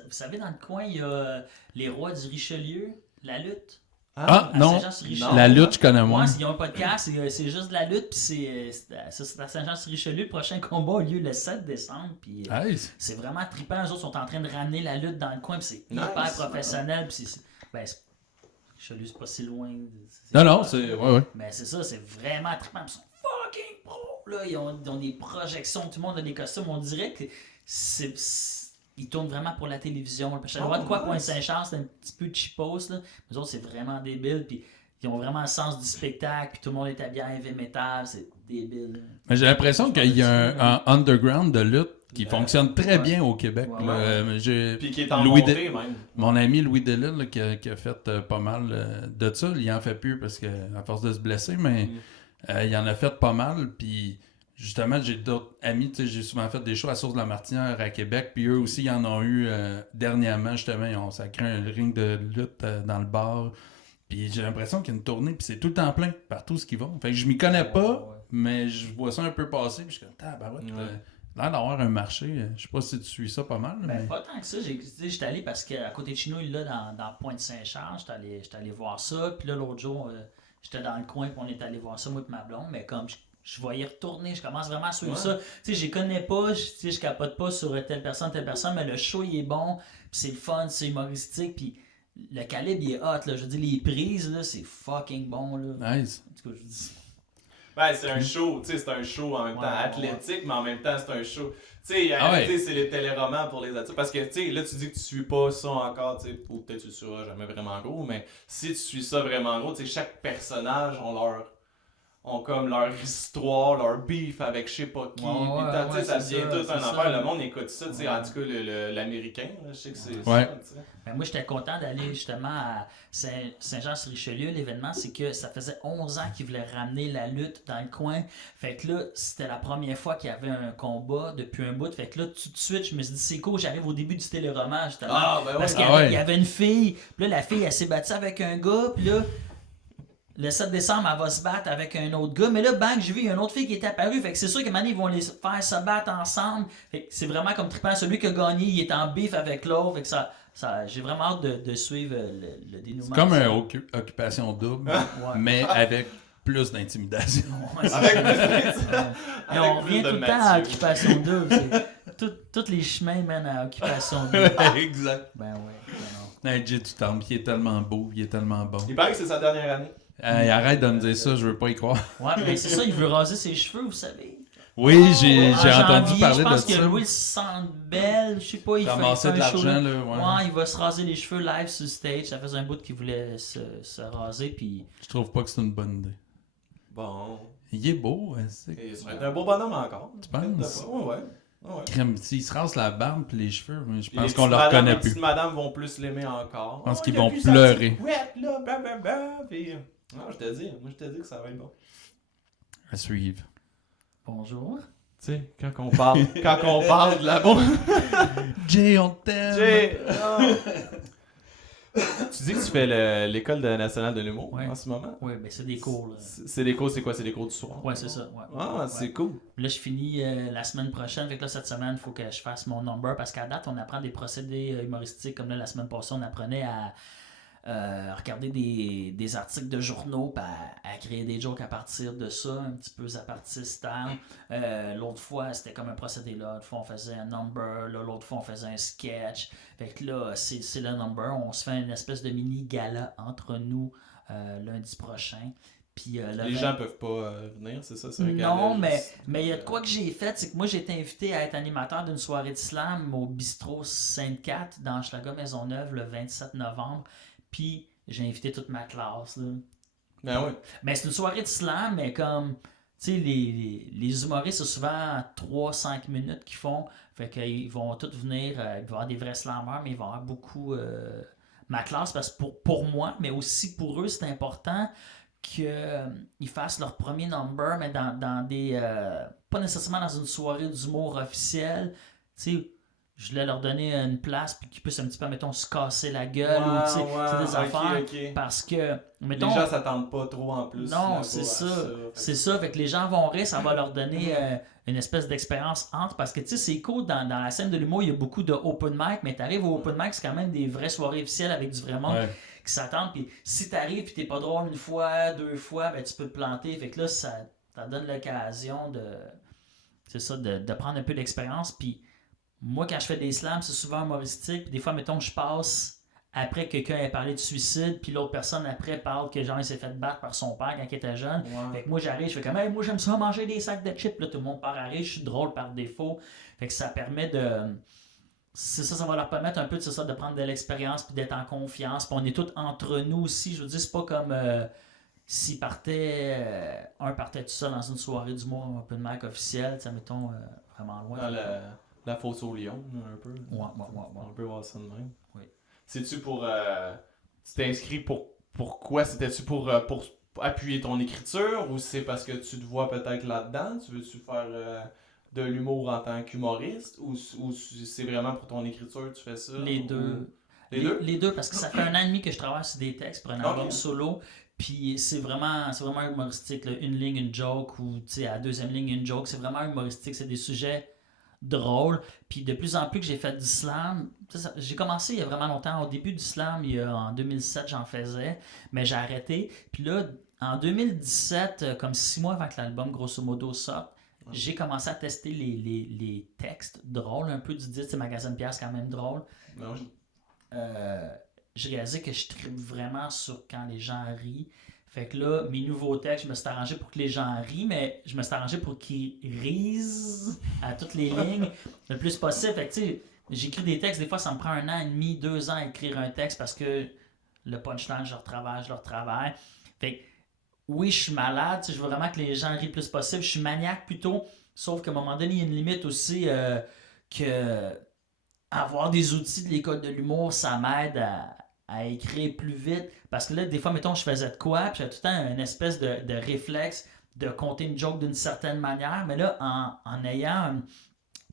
savez, dans le coin, il y a les rois du Richelieu, la lutte. Ah, À non. Saint-Jean-sur-Richelieu. La lutte, je connais moins. Ouais, ils ont un podcast, c'est juste de la lutte, puis c'est à Saint-Jean-sur-Richelieu. Le prochain combat a lieu le 7 décembre, puis Hey, c'est vraiment trippant. Eux autres sont en train de ramener la lutte dans le coin, puis c'est hyper Nice. professionnel, puis Richelieu, c'est pas si loin. non, c'est... Ouais. Mais c'est ça, c'est vraiment trippant. Ils sont fucking pro, là. Ils ont des projections, tout le monde a des costumes. On dirait que ils tournent vraiment pour la télévision. Je sais pas de quoi, nice. Pointe-Saint-Charles, c'est un petit peu cheapos, là. Mais autres, c'est vraiment débile, puis ils ont vraiment le sens du spectacle, puis tout le monde est habillé en heavy metal, c'est débile. Mais j'ai l'impression qu'il y a un underground de lutte qui fonctionne très bien au Québec. Ouais. Là. Puis qui est en Louis montée, même. Mon ami Louis Delisle, là, qui a fait pas mal de ça, il en fait plus parce que à force de se blesser, mais il en a fait pas mal. Puis justement, j'ai d'autres amis, j'ai souvent fait des shows à Source de la Martinière à Québec, puis eux aussi, ils en ont eu dernièrement, justement, ça crée un ring de lutte dans le bar. Puis j'ai l'impression qu'il y a une tournée, puis c'est tout le temps plein, partout ce qu'ils vont. Fait que je m'y connais pas, mais je vois ça un peu passer, puis je suis comme, tabarouette, l'air d'avoir un marché. Je sais pas si tu suis ça pas mal. Ben, Mais... pas tant que ça. J'étais allé parce qu'à côté de chez nous, là, dans Pointe-Saint-Charles, j'étais allé voir ça. Puis là, l'autre jour, j'étais dans le coin, puis on est allé voir ça, moi et ma blonde. Mais comme je vais y retourner, je commence vraiment à suivre Ouais. ça. Tu sais, je les connais pas, je capote pas sur telle personne, mais le show, il est bon, puis c'est le fun, c'est humoristique, puis le calibre, il est hot, là. Je veux dire, les prises, là, c'est fucking bon, là. Nice. En tout cas, je dis... Ben, c'est un show, tu sais, c'est un show en même temps Ouais, athlétique, mais en même temps, c'est un show. Tu sais, Ah ouais. c'est les téléromans pour les adultes. Parce que, tu sais, là, tu dis que tu suis pas ça encore, tu sais, ou peut-être tu le suivras jamais vraiment gros, mais si tu suis ça vraiment gros, tu sais, chaque personnage ont comme leur histoire, leur beef avec je sais pas qui. Ouais, Puis t'as- tu sais, ça c'est devient tout un c'est affaire. ça. Le monde écoute ça, tu sais, Ouais. en tout cas, l'américain, là, je sais que c'est Ouais. ça, tu sais. Ben, moi, j'étais content d'aller justement à Saint-Jean-sur-Richelieu. L'événement, c'est que ça faisait 11 ans qu'ils voulaient ramener la lutte dans le coin. Fait que là, c'était la première fois qu'il y avait un combat depuis un bout. Fait que là, tout de suite, je me suis dit, c'est cool, j'arrive au début du téléroman, justement. Ah, ben ouais. Parce qu'il y avait une fille. Puis là, la fille, elle s'est battue avec un gars. Puis là, le 7 décembre, elle va se battre avec un autre gars. Mais là, bang, j'ai vu, il y a une autre fille qui est apparue. Fait que c'est sûr qu'à un moment donné, ils vont les faire se battre ensemble. Fait que c'est vraiment comme trippant. Celui qui a gagné, il est en beef avec l'autre. Fait que j'ai vraiment hâte de suivre le dénouement. C'est comme une occupation double, Ouais. mais avec plus d'intimidation. Ouais, c'est Avec ça. plus de- Et on avec plus revient de tout le temps à Mathieu. Occupation Double. Tous les chemins mènent à Occupation Double. Exact. Ben ouais. Ben non. Jay du Temple, il est tellement beau, il est tellement bon. Il paraît que c'est sa dernière année. Arrête de me dire ça, je veux pas y croire. Ouais, mais c'est ça, il veut raser ses cheveux, vous savez. Oui, j'ai En entendu janvier, parler je de pense que ça. Louis Centre Belle, je sais pas, il Ramasser fait de un show l'argent, là. là. Ouais. Ouais, il va se raser les cheveux live sur stage. Ça faisait un bout qu'il voulait se raser, puis... Je trouve pas que c'est une bonne idée. Bon. Il est beau, hein, c'est Et ça va être un beau bonhomme encore. Tu penses? Ouais. crème. S'il se rase la barbe et les cheveux, mais je Puis pense les qu'on le petites reconnaît madames, les plus. petites madames vont plus l'aimer encore. Je pense qu'ils il a vont plus sa pleurer. petite couette, là, blablabla, puis... Non, je te dis. Moi, je te dis que ça va être bon. À suivre. Bonjour. Tu sais, quand on parle de la bouffe... Jay, on t'aime! Jay, non. Tu dis que tu fais l'école nationale de l'humour Ouais. en ce moment? Oui, mais c'est des cours, là. C'est des cours, c'est quoi? C'est des cours du soir? Ouais, c'est ça. Ouais. Ah, Ouais. c'est cool. Là, je finis la semaine prochaine. Fait que là, cette semaine, il faut que je fasse mon number. Parce qu'à date, on apprend des procédés humoristiques. Comme là, la semaine passée, on apprenait à regarder des articles de journaux puis à créer des jokes à partir de ça, un petit peu zapartiste style. L'autre fois, c'était comme un procédé là. L'autre fois, on faisait un number. Là, l'autre fois, on faisait un sketch. Fait que là, c'est le number. On se fait une espèce de mini-gala entre nous lundi prochain. Puis, Les gens peuvent pas venir, c'est ça? C'est un non, gala mais il y a de quoi que j'ai fait, c'est que moi j'ai été invité à être animateur d'une soirée de slam au bistrot Sainte-Cat dans Hochelaga Maisonneuve le 27 novembre. Puis j'ai invité toute ma classe. Là. Ben oui. Mais c'est une soirée de slam, mais comme, tu sais, les humoristes, c'est souvent 3-5 minutes qu'ils font. Fait qu'ils vont tous venir, il va y avoir des vrais slammers, mais il va y avoir beaucoup ma classe, parce que pour moi, mais aussi pour eux, c'est important qu'ils fassent leur premier number, mais dans des... pas nécessairement dans une soirée d'humour officielle. Tu sais, je voulais leur donner une place puis qu'ils puissent un petit peu, mettons, se casser la gueule ou, tu sais, c'est des affaires. ok. Parce que, mettons... Les gens s'attendent pas trop en plus. Non, là, c'est à ça. Fait C'est ça, fait que les gens vont rire, ça va leur donner une espèce d'expérience entre, parce que tu sais, c'est cool, dans la scène de l'humour, il y a beaucoup de open mic, mais t'arrives au open mic, c'est quand même des vraies soirées officielles avec du vrai monde Ouais. qui s'attendent, puis si t'arrives puis t'es pas drôle une fois, deux fois, ben tu peux te planter, fait que là, ça donne l'occasion de prendre un peu d'expérience, puis moi, quand je fais des slams, c'est souvent humoristique, puis des fois, mettons, je passe après que quelqu'un ait parlé de suicide, puis l'autre personne après parle que genre il s'est fait battre par son père quand il était jeune. Ouais. Fait que moi j'arrive, je fais comme hey, moi j'aime ça manger des sacs de chips, là tout le monde part à rire, je suis drôle par défaut. Fait que ça permet de. C'est ça, ça va leur permettre un peu de prendre de l'expérience puis d'être en confiance. Puis on est tous entre nous aussi. Je veux dire, c'est pas comme s'ils partaient. Un partait tout seul dans une soirée d'humour un peu de mic officielle, tu sais, mettons vraiment loin. Dans la fosse au lion, là, un peu. Ouais. On peut voir ça de même. Oui. C'est-tu pour... tu t'es inscrit pourquoi? C'était-tu pour appuyer ton écriture ou c'est parce que tu te vois peut-être là-dedans? Tu veux-tu faire de l'humour en tant qu'humoriste ou c'est vraiment pour ton écriture que tu fais ça? Les ou- deux. Les deux? Les deux, parce que ça fait un an et demi que je travaille sur des textes pour un album Ok. solo. Puis c'est vraiment humoristique. Là. Une ligne, une joke, ou à la deuxième ligne, une joke. C'est vraiment humoristique. C'est des sujets drôles. Puis de plus en plus que j'ai fait du slam, j'ai commencé il y a vraiment longtemps. Au début du slam, en 2007, j'en faisais. Mais j'ai arrêté. Puis là, En 2017, comme 6 mois avant que l'album grosso modo sorte, j'ai commencé à tester les textes drôles, un peu du dit, c'est Magazine Pierre, c'est quand même drôle. Non. J'ai réalisé que je tripe vraiment sur quand les gens rient. Fait que là, mes nouveaux textes, je me suis arrangé pour que les gens rient, mais je me suis arrangé pour qu'ils risent à toutes les lignes le plus possible. Fait que tu sais, j'écris des textes, des fois ça me prend 1 an et demi, 2 ans à écrire un texte parce que le punchline, je le retravaille. Fait que oui, je suis malade, tu sais, je veux vraiment que les gens rient le plus possible. Je suis maniaque plutôt, sauf qu'à un moment donné, il y a une limite aussi que avoir des outils de l'école de l'humour, ça m'aide à écrire plus vite. Parce que là, des fois, mettons, je faisais de quoi, puis j'avais tout le temps une espèce de réflexe de compter une joke d'une certaine manière. Mais là, en ayant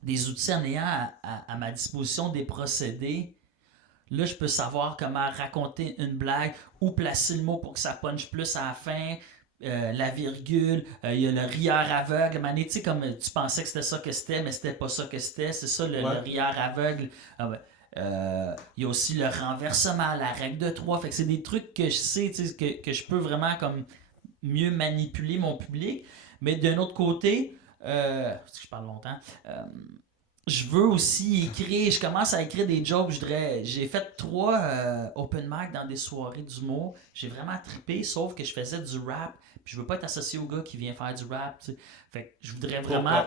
des outils, en ayant à ma disposition des procédés, là, je peux savoir comment raconter une blague ou placer le mot pour que ça punche plus à la fin. La virgule, il y a le rieur aveugle. Mané, tu sais, comme tu pensais que c'était ça que c'était, mais c'était pas ça que c'était. C'est ça, le rieur aveugle. Il y a aussi le renversement, la règle de 3. Fait que c'est des trucs que je sais, que je peux vraiment comme mieux manipuler mon public. Mais d'un autre côté, parce que je parle longtemps, je veux aussi écrire, je commence à écrire des jokes, j'ai fait 3 open mic dans des soirées d'humour, j'ai vraiment trippé, sauf que je faisais du rap, puis je veux pas être associé au gars qui vient faire du rap, tu sais. Fait que je voudrais vraiment...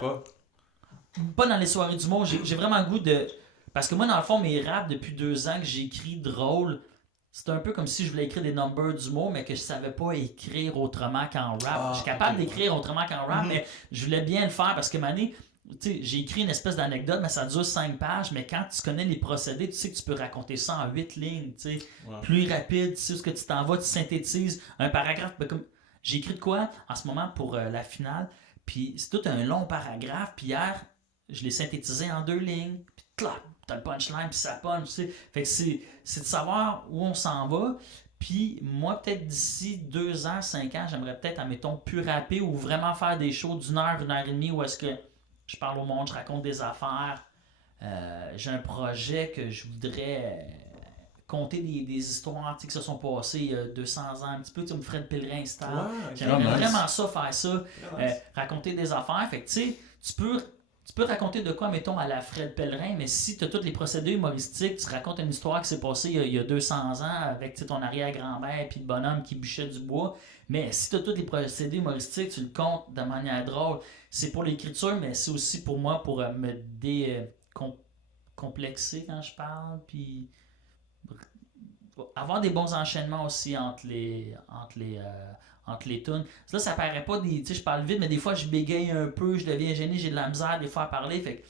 Pas dans les soirées d'humour, j'ai vraiment le goût de... Parce que moi, dans le fond, mes raps, depuis 2 ans que j'écris drôle, c'est un peu comme si je voulais écrire des numbers d'humour, mais que je savais pas écrire autrement qu'en rap. Je suis capable d'écrire autrement qu'en rap, mais je voulais bien le faire parce que Mané... j'ai écrit une espèce d'anecdote, mais ça dure 5 pages, mais quand tu connais les procédés, tu sais que tu peux raconter ça en 8 lignes, plus rapide, tu sais ce que tu t'en vas, tu synthétises un paragraphe. Comme... J'ai écrit de quoi en ce moment pour la finale, puis c'est tout un long paragraphe, puis hier, je l'ai synthétisé en 2 lignes, puis clac, t'as le punchline, puis ça punch, tu sais. Fait que c'est de savoir où on s'en va. Puis moi, peut-être d'ici 2 ans, 5 ans, j'aimerais peut-être, admettons, plus rapide ou vraiment faire des shows d'1 heure, 1 heure et demie où est-ce que je parle au monde, je raconte des affaires. J'ai un projet que je voudrais conter des histoires qui se sont passées il y a 200 ans, un petit peu comme Fred Pellerin style. J'aimerais vraiment ça, faire ça. Raconter des affaires. Fait que tu sais, tu peux raconter de quoi, mettons, à la Fred Pellerin, mais si tu as tous les procédés humoristiques, tu racontes une histoire qui s'est passée il y a 200 ans avec ton arrière-grand-mère puis le bonhomme qui bûchait du bois. Mais si tu as tous les procédés humoristiques, tu le comptes de manière drôle. C'est pour l'écriture, mais c'est aussi pour moi, pour me décomplexer quand je parle, puis avoir des bons enchaînements aussi entre les tunes. Là, ça paraît pas des... Tu sais, je parle vite, mais des fois, je bégaye un peu, je deviens gêné, j'ai de la misère des fois à parler, fait que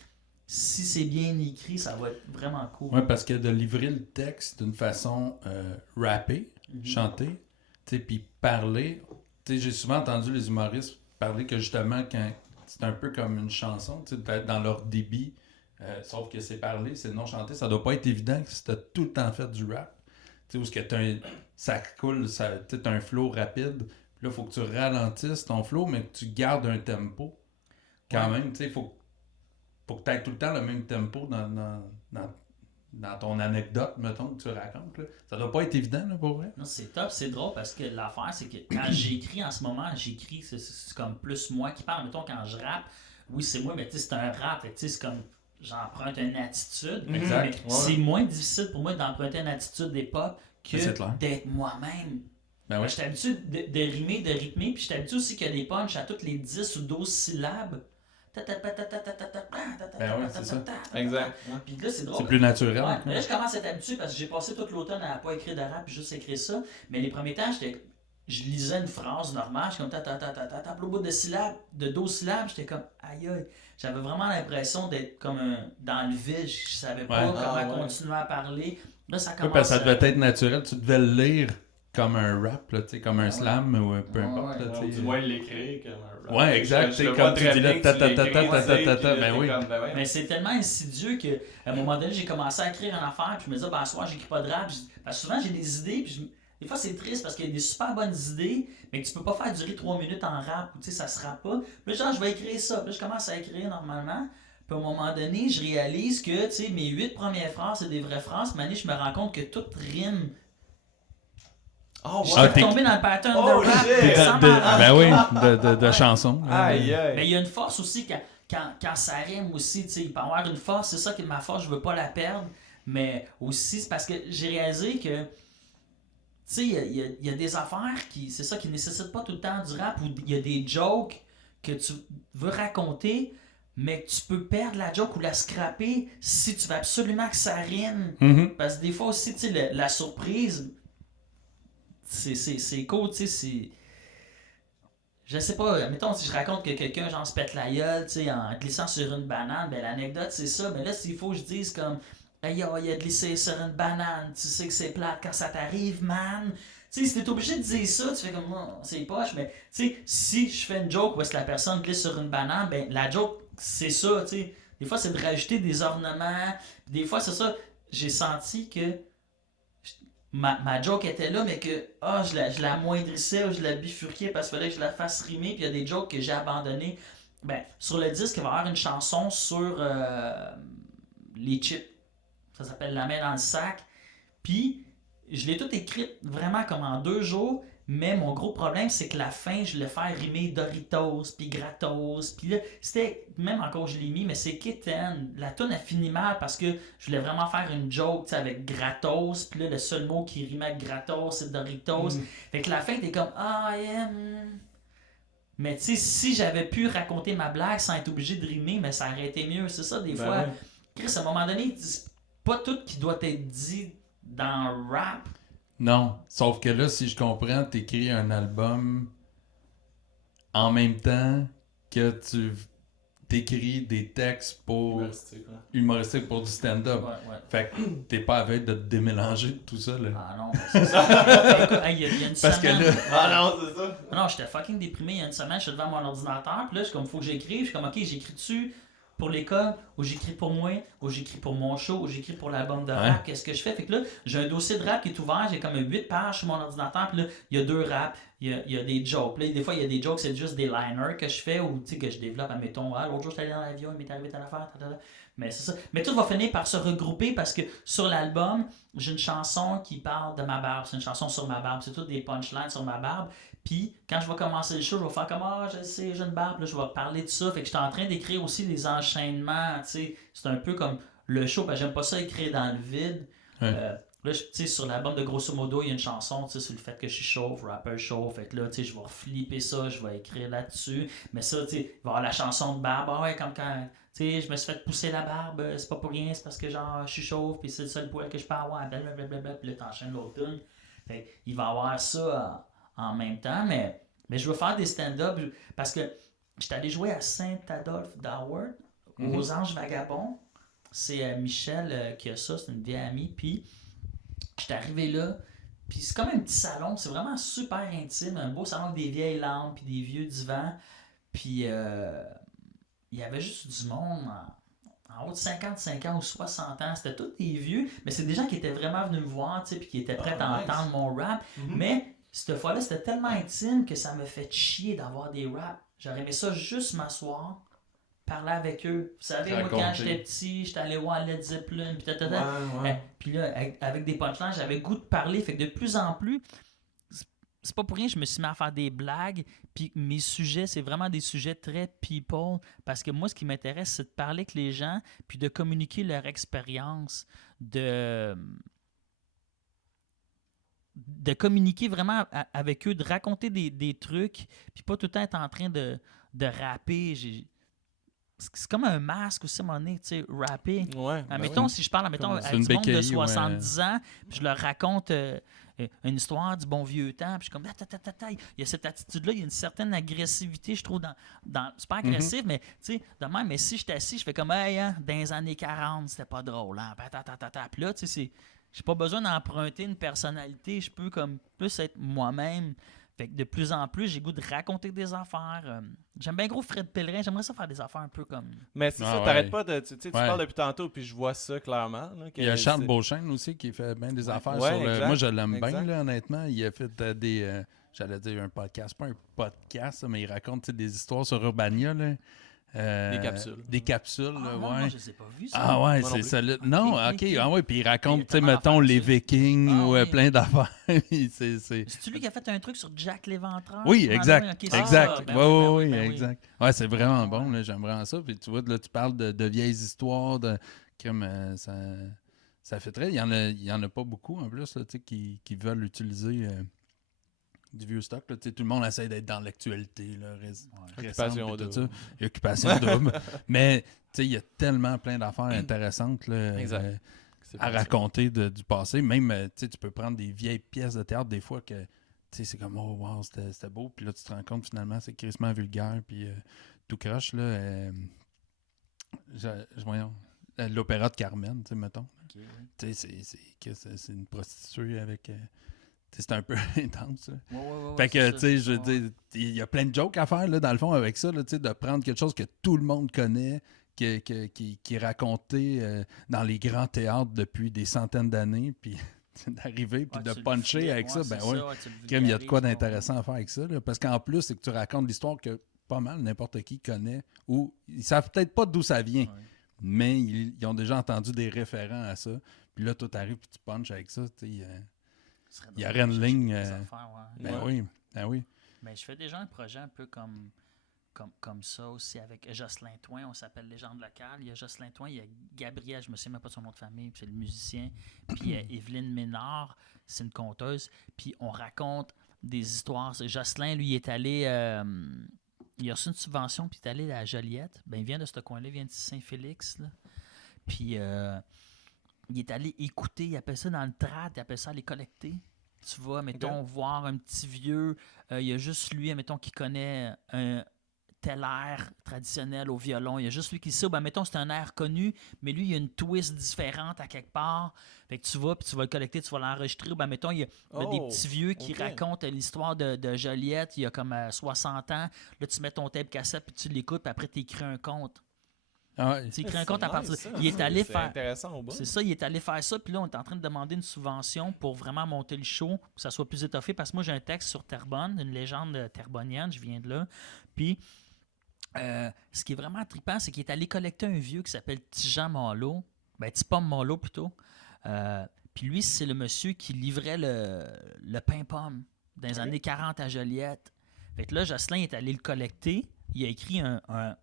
si c'est bien écrit, ça va être vraiment cool. Oui, parce que de livrer le texte d'une façon rappée, chantée, puis parler... Tu sais, j'ai souvent entendu les humoristes parler que justement, quand c'est un peu comme une chanson, tu sais, dans leur débit, sauf que c'est parlé, c'est non chanté, ça doit pas être évident que si t'as tout le temps fait du rap, tu sais, où ça coule, t'as un flow rapide, puis là, il faut que tu ralentisses ton flow, mais que tu gardes un tempo, quand même, tu sais, faut que tu aies tout le temps le même tempo dans ton anecdote, mettons, que tu racontes. Là. Ça doit pas être évident, là, pour vrai. Non, c'est top, c'est drôle parce que l'affaire, c'est que quand j'écris en ce moment, c'est comme plus moi qui parle. Mettons, quand je rappe, oui, c'est moi, mais tu sais, c'est un rap. Tu sais, c'est comme, j'emprunte une attitude. Exact. Mais c'est moins difficile pour moi d'emprunter une attitude d'époque que d'être moi-même. Ben ouais. J'étais habitué de rimer, de rythmer, puis j'étais habitué aussi qu'il y a des punchs à toutes les 10 ou 12 syllabes. Ben ouais, c'est ça. Exact. Puis là, c'est drôle. C'est plus naturel. Ouais, mais là, je commence à être habitué parce que j'ai passé tout l'automne à pas écrire de rap puis juste écrire ça. Mais les premiers temps, je lisais une phrase normale, je suis comme au bout de syllabes, de 12 syllabes, j'étais comme aïe aïe. J'avais vraiment l'impression d'être comme dans le vide, je savais pas comment continuer à parler. Là, ça commence. Parce que ça devait être naturel, tu devais le lire comme un rap, là, comme un slam ou peu importe. Tu dois l'écrire comme un rap. Ouais, exact. Comme tu dis là, ben oui. Mais c'est tellement insidieux qu'à un moment donné, j'ai commencé à écrire une affaire, puis je me disais, ce soir, j'écris pas de rap. Parce que souvent, j'ai des idées, puis des fois, c'est triste parce qu'il y a des super bonnes idées, mais que tu peux pas faire durer 3 minutes en rap, ou tu sais, ça se rappe pas. Puis genre, je vais écrire ça. Puis là, je commence à écrire normalement. Puis à un moment donné, je réalise que, tu sais, mes 8 premières phrases, c'est des vraies phrases. Mais je me rends compte que tout rime. Oh, Je ouais. suis tombé dans le pattern Oh, de rap. shit. sans m'en rendre Ben oui, compte. de chansons. Aïe, aïe. Mais il y a une force aussi quand ça rime aussi. Il peut y avoir une force. C'est ça qui est ma force. Je veux pas la perdre. Mais aussi, c'est parce que j'ai réalisé que il y a des affaires c'est ça qui nécessitent pas tout le temps du rap, où il y a des jokes que tu veux raconter, mais que tu peux perdre la joke ou la scraper si tu veux absolument que ça rime. Mhm. Parce que des fois aussi, la surprise, c'est cool, c'est... Je sais pas, mettons, si je raconte que quelqu'un, genre, se pète la gueule, en glissant sur une banane, ben l'anecdote, c'est ça. Mais là, s'il faut que je dise comme... Hey, yo, il a glissé sur une banane, tu sais que c'est plate quand ça t'arrive, man. Tu sais, si t'es obligé de dire ça, tu fais comme, oh, c'est poche, mais tu sais, si je fais une joke où est-ce que la personne glisse sur une banane, ben la joke, c'est ça, tu sais. Des fois, c'est de rajouter des ornements, des fois, c'est ça. J'ai senti que ma joke était là, mais que je la amoindrissais ou je la bifurquais parce qu'il fallait que je la fasse rimer, puis il y a des jokes que j'ai abandonnés. Ben, sur le disque, il va y avoir une chanson sur les chips. Ça s'appelle La main dans le sac. Puis, je l'ai tout écrite vraiment comme en 2 jours, mais mon gros problème, c'est que la fin, je voulais faire rimer Doritos, puis Gratos, puis là, c'était, même encore je l'ai mis, mais c'est Kitten. La toune a fini mal parce que je voulais vraiment faire une joke avec Gratos, puis là, le seul mot qui rimait avec Gratos, c'est Doritos. Fait que la fin, t'es comme, Mais tu sais, si j'avais pu raconter ma blague sans être obligé de rimer, mais ça aurait été mieux. C'est ça, des fois. Ouais. Chris, à un moment donné, c'est pas tout qui doit être dit dans le rap. Non, sauf que là, si je comprends, t'écris un album en même temps que tu t'écris des textes pour humoristiques pour du stand-up. Ouais. Fait que t'es pas à veille de te démélanger de tout ça, là. Ah non, c'est ça. Écoute, il y a une Parce semaine... que là... Ah non, c'est ça. Non, j'étais fucking déprimé il y a une semaine, je suis devant mon ordinateur, puis là, je suis comme, faut que j'écrive. Je suis comme, ok, j'écris dessus pour l'école, ou j'écris pour moi, ou j'écris pour mon show, ou j'écris pour l'album de rap, qu'est-ce que je fais? Fait que là, j'ai un dossier de rap qui est ouvert, j'ai comme 8 pages sur mon ordinateur, puis là, il y a 2 raps, il y a des jokes. Puis là, des fois, il y a des jokes, c'est juste des liners que je fais, ou que je développe, admettons, l'autre jour, j'étais allé dans l'avion, il m'est arrivé telle affaire, mais c'est ça. Mais tout va finir par se regrouper parce que sur l'album, j'ai une chanson qui parle de ma barbe, c'est une chanson sur ma barbe, c'est toutes des punchlines sur ma barbe. Puis, quand je vais commencer le show, je vais faire comme je sais, j'ai une barbe, là, je vais parler de ça. Fait que j'étais en train d'écrire aussi les enchaînements, tu sais. C'est un peu comme le show, parce que j'aime pas ça écrire dans le vide. Ouais. Là, tu sais, sur l'album de Grosso Modo, il y a une chanson, tu sais, sur le fait que je suis chauve, rapper chauve. Fait que là, tu sais, je vais flipper ça, je vais écrire là-dessus. Mais ça, tu sais, il va y avoir la chanson de barbe. Ouais, comme quand, tu sais, je me suis fait pousser la barbe, c'est pas pour rien, c'est parce que, genre, je suis chauve, puis c'est le seul poil que je peux avoir, blablabla, puis là, t'enchaînes l'autre tune. Fait il va y avoir ça en même temps, mais je veux faire des stand-up parce que j'étais allé jouer à Saint-Adolphe d'Howard, aux Anges Vagabonds. C'est Michel qui a ça, c'est une vieille amie. Puis j'étais arrivé là, puis c'est comme un petit salon, c'est vraiment super intime, un beau salon avec des vieilles lampes, puis des vieux divans. Puis il y avait juste du monde en haut de 55 ans ou 60 ans, c'était tous des vieux, mais c'est des gens qui étaient vraiment venus me voir, tu sais, puis qui étaient prêts à entendre mon rap. Mais cette fois-là, c'était tellement intime que ça me fait chier d'avoir des raps. J'aurais aimé ça juste m'asseoir, parler avec eux. Vous savez, moi, quand j'étais petit, j'étais allé voir Led Zeppelin, puis puis là, avec des punchlines, j'avais le goût de parler. Fait que de plus en plus, c'est pas pour rien que je me suis mis à faire des blagues, puis mes sujets, c'est vraiment des sujets très people, parce que moi, ce qui m'intéresse, c'est de parler avec les gens, puis de communiquer leur expérience, de communiquer vraiment avec eux, de raconter des trucs, puis pas tout le temps être en train de rapper. C'est comme un masque aussi, à un moment donné, tu sais, rapper. Ouais. Admettons, si je parle avec du monde de 70 ans, puis je leur raconte une histoire du bon vieux temps, puis je suis comme, il y a cette attitude-là, il y a une certaine agressivité, je trouve, c'est pas agressif, mais tu sais, de même, mais si je suis assis, je fais comme, hey, hein, dans les années 40, c'était pas drôle, hein, puis là, tu sais, j'ai pas besoin d'emprunter une personnalité, je peux comme plus être moi-même. Fait que de plus en plus, j'ai goût de raconter des affaires. J'aime bien gros Fred Pellerin, j'aimerais ça faire des affaires un peu comme... Mais c'est ça, t'arrêtes pas de... Tu parles depuis tantôt, puis je vois ça clairement. Là, il y a Charles Beauchesne aussi qui fait bien des affaires sur exact, moi, je l'aime bien, là, honnêtement. Il a fait des... j'allais dire un podcast, pas un podcast, mais il raconte des histoires sur Urbania, là. Des capsules. Des capsules, là, non, ouais. non, je les ai pas vus, ça. Ah ouais, Moi non c'est plus. solide. Non, Ok, ok. ok. Ah ouais, puis il raconte, Il y a tu sais, tellement mettons, d'affaires les dessus. Vikings Ah ou oui. plein d'affaires. c'est... C'est-tu lui qui a fait un truc sur Jack l'Éventreur? Oui, Ah, exact. ben oui, ok, c'est exact. ça. Ben oui, ben exact. Ouais, c'est vraiment Ah, bon, ouais. là, j'aime vraiment ça. Puis tu vois, là, tu parles de vieilles histoires, comme ça fait très. Il y en a pas beaucoup en plus, là, tu sais, qui veulent utiliser du vieux stock. Là, tu sais, tout le monde essaie d'être dans l'actualité, là, récente, Occupation puis tout ça. double. Occupation double. Mais tu sais, il y a tellement plein d'affaires intéressantes là, Exact. C'est à parti. raconter du passé. Même, tu sais, tu peux prendre des vieilles pièces de théâtre des fois que, tu sais, c'est comme, oh wow, c'était beau. Puis là, tu te rends compte finalement, c'est crissement vulgaire. Puis tout croche, là. Voyons, l'opéra de Carmen, tu sais, mettons. Ok, oui. Tu sais, c'est une prostituée avec... tu sais, c'est un peu intense, là. Ouais, Fait que, c'est tu ça, sais, c'est je veux ça, ouais. dire, il y a plein de jokes à faire, là, dans le fond, avec ça, là, tu sais, de prendre quelque chose que tout le monde connaît, qui est raconté dans les grands théâtres depuis des centaines d'années, puis d'arriver, puis Ouais, de tu le puncher flippes, avec ça, ouais, ben c'est oui. ça, ouais, tu le Comme il y a de quoi vulgarises, d'intéressant à faire avec ça, là, parce qu'en plus, c'est que tu racontes l'histoire que pas mal n'importe qui connaît, ou ils savent peut-être pas d'où ça vient, ouais. mais ils ont déjà entendu des référents à ça, puis là, toi, t'arrives, puis tu punches avec ça, tu sais, Ce serait il y drôle aurait de une chercher ligne, des affaires, ouais. ben Ouais. oui, ben oui. Mais je fais déjà un projet un peu comme ça aussi avec Jocelyn Twain. On s'appelle Légende locale. Il y a Jocelyn Twain, il y a Gabriel, je me souviens même pas de son nom de famille, puis c'est le musicien. Puis Evelyne Ménard, c'est une conteuse. Puis on raconte des histoires. Jocelyn, lui, il est allé. Il a reçu une subvention, puis il est allé à Joliette. Ben, il vient de ce coin-là, il vient de Saint-Félix. Là. Puis il est allé écouter, il appelle ça dans le trad, il appelle ça aller collecter. Tu vas, mettons, voir un petit vieux, il y a juste lui, mettons, qui connaît un tel air traditionnel au violon. Il y a juste lui qui le sait. Ben, mettons, c'est un air connu, mais lui, il y a une twist différente à quelque part. Fait que tu vas, puis tu vas le collecter, tu vas l'enregistrer. Ben, mettons, il y a des petits vieux qui ok. racontent l'histoire de Joliette, il y a comme 60 ans. Là, tu mets ton tape cassette, puis tu l'écoutes, puis après, tu écris un conte. Ah ouais. Tu écris un conte à partir de... ça. Il est allé C'est faire... intéressant au bout. C'est ça, il est allé faire ça, puis là, on est en train de demander une subvention pour vraiment monter le show, pour que ça soit plus étoffé, parce que moi, j'ai un texte sur Terrebonne, une légende terrebonnienne, je viens de là, puis ce qui est vraiment trippant, c'est qu'il est allé collecter un vieux qui s'appelle Tijan Malo, ben Tipom Malo plutôt, puis lui, c'est le monsieur qui livrait le pain-pomme dans les années 40 à Joliette. Fait que là, Jocelyn est allé le collecter, il a écrit un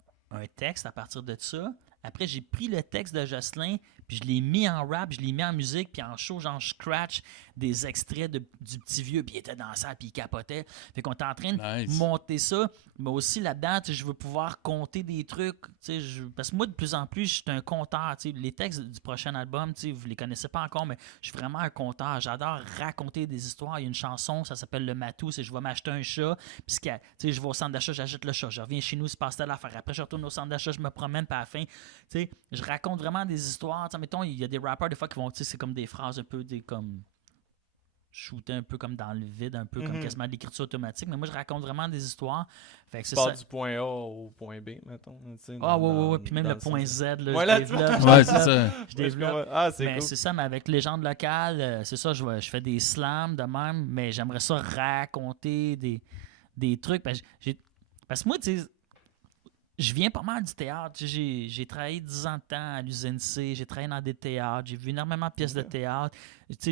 texte à partir de ça. Après, j'ai pris le texte de Jocelyn, puis je l'ai mis en rap, je l'ai mis en musique, puis en show, genre je scratch des extraits du petit vieux, puis il était dans la salle, puis il capotait. Fait qu'on est en train de Nice. monter ça, mais aussi là-dedans, tu sais, je veux pouvoir compter des trucs, tu sais, parce que moi, de plus en plus, je suis un conteur, tu sais, les textes du prochain album, tu sais, vous les connaissez pas encore, mais je suis vraiment un conteur, j'adore raconter des histoires. Il y a une chanson, ça s'appelle Le Matou, c'est je vais m'acheter un chat, puis tu sais, je vais au centre d'achat, j'achète le chat, je reviens chez nous, il se passe telle affaire, après je retourne au centre d'achat, je me promène, puis à la fin, tu sais, je raconte vraiment des histoires, tu sais, mettons, il y a des rappers des fois qui vont, tu sais, c'est comme des phrases un peu, comme shooter un peu comme dans le vide, un peu comme quasiment de l'écriture automatique, mais moi je raconte vraiment des histoires. Fait que Tu c'est pars ça. du point A au point B, mettons. tu sais, Ah dans- ouais, puis même dans le point sens- Z, là, Ouais, je là, développe. Ouais, c'est ça. Je développe. Ah, c'est Mais cool. c'est ça, mais avec Légende locale, c'est ça, je fais des slams de même, mais j'aimerais ça raconter des trucs. Parce que moi, tu sais, je viens pas mal du théâtre. Tu sais, j'ai travaillé 10 ans de temps à l'usine C, j'ai travaillé dans des théâtres, j'ai vu énormément de pièces de théâtre. Tu sais,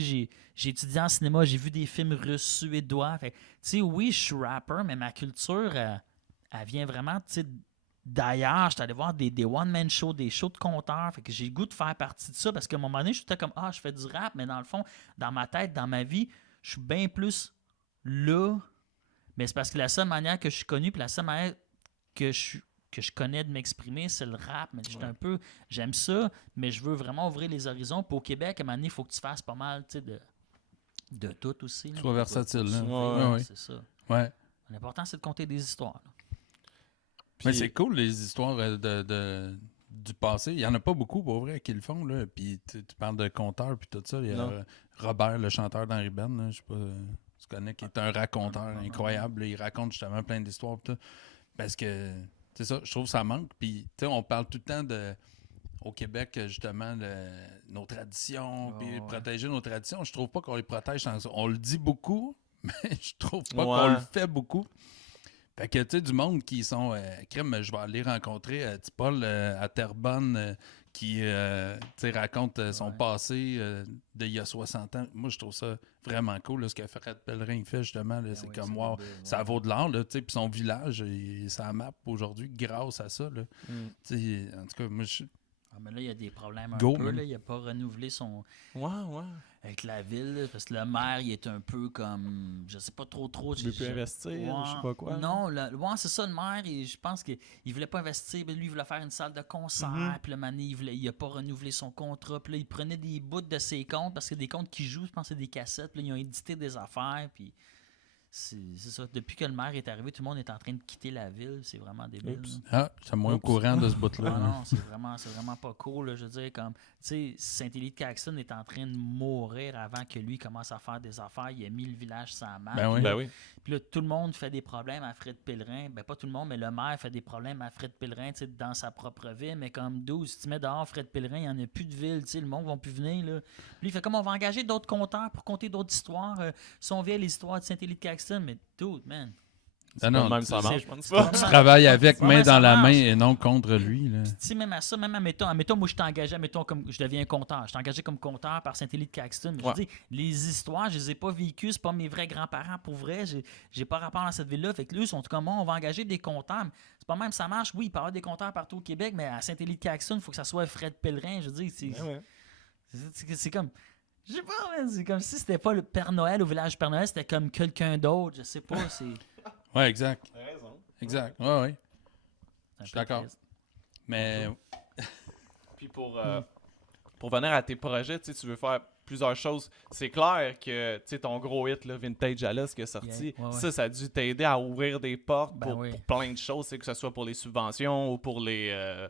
j'ai étudié en cinéma, j'ai vu des films russes, suédois. Fait, tu sais, oui, je suis rapper, mais ma culture, elle vient vraiment, tu sais, d'ailleurs. J'étais allé voir des one-man shows, des shows de conteurs. Fait que j'ai le goût de faire partie de ça parce qu'à un moment donné, je suis comme, je fais du rap, mais dans le fond, dans ma tête, dans ma vie, je suis bien plus là. Mais c'est parce que la seule manière que je suis connu, puis la seule manière que je connais de m'exprimer, c'est le rap. Mais j'étais un peu, j'aime ça, mais je veux vraiment ouvrir les horizons. Puis au Québec, à un moment donné, il faut que tu fasses pas mal, tu sais, de tout aussi. Sois versatile, là. Ouais, ouais. C'est ça. Ouais. L'important, c'est de compter des histoires. Là. Mais c'est cool, les histoires du passé. Il y en a pas beaucoup, pour vrai, qui le font, là. Puis tu parles de conteurs, puis tout ça. Il y a Non. Robert, le chanteur d'Henri Ben, là, je sais pas, tu connais, qui est un raconteur incroyable. Là. Il raconte justement plein d'histoires, puis tout. Parce que, c'est ça, je trouve que ça manque. Puis, tu sais, on parle tout le temps au Québec, justement, nos traditions, puis protéger nos traditions. Je trouve pas qu'on les protège sans ça. On le dit beaucoup, mais je trouve pas qu'on le fait beaucoup. Fait que, tu sais, du monde qui sont... crème, je vais aller rencontrer Paul à Terrebonne qui, tu sais, raconte son passé d'il y a 60 ans. Moi, je trouve ça vraiment cool, là, ce que Fred Pellerin fait, justement. Là, c'est oui, comme, c'est wow, beau, ça vaut de l'or, là, tu sais. Puis son village, ça map aujourd'hui grâce à ça, là. Tu sais, en tout cas, moi, Ah, mais là, il y a des problèmes un Go, peu. man. Là. Il n'a pas renouvelé son... Ouais. avec la ville, là, parce que le maire, il est un peu comme... Je sais pas trop. Il veut plus investir, je sais pas quoi. Non, ouais, c'est ça, le maire, je pense qu'il voulait pas investir. Mais lui, il voulait faire une salle de concert. Puis le mané, il a pas renouvelé son contrat. Puis là, il prenait des bouts de ses comptes, parce que des comptes qui jouent, je pense que c'est des cassettes. Puis là, ils ont édité des affaires. Puis c'est ça. Depuis que le maire est arrivé, tout le monde est en train de quitter la ville. C'est vraiment débile. Oups. Ah, je suis moins au courant de ce bout-là. Ah non, c'est vraiment pas cool. Là. Je veux dire, comme, tu sais, Saint-Élie-de-Caxton est en train de mourir avant que lui commence à faire des affaires. Il a mis le village sans map. Ben oui. Puis là, tout le monde fait des problèmes à Fred Pellerin. Ben, pas tout le monde, mais le maire fait des problèmes à Fred Pellerin, tu sais, dans sa propre ville. Mais comme 12, si tu mets dehors Fred Pellerin, il n'y en a plus de ville, tu sais, le monde ne va plus venir, là. Lui, il fait comme on va engager d'autres conteurs pour compter d'autres histoires. Si on vient les histoires de Saint-Élie-de-Caxton, mais dude, man. Ah non, Même ça c'est- marche, je pense c'est pas. pas tu mal. travailles avec C'est pas main mal, dans ça la main marche. et non contre lui, là. Tu sais, même à ça, même admettons, moi je t'ai engagé, admettons, comme je deviens compteur. Je t'ai engagé comme compteur par Saint-Élie-de-Caxton. Mais je veux dire, les histoires, je les ai pas vécues, c'est pas mes vrais grands-parents pour vrai. J'ai pas rapport à cette ville-là. Fait que là, ils sont comme on va engager des compteurs. C'est pas même ça marche. Oui, il peut y avoir des compteurs partout au Québec, mais à Saint-Élie-de-Caxton, il faut que ça soit Fred Pellerin. Je veux dire, c'est comme. Je sais pas, man, c'est comme si c'était pas le Père Noël au village Père Noël, c'était comme quelqu'un d'autre. Je sais pas, c'est. Ouais, exact. T'as raison. Exact. Ouais. c'est un Je suis peu d'accord. triste. Mais Puis pour venir à tes projets, tu veux faire plusieurs choses. C'est clair que ton gros hit, là, Vintage Alice, qui est sorti, Yeah, ouais. ça a dû t'aider à ouvrir des portes Ben oui. pour plein de choses, que ce soit pour les subventions ou pour les...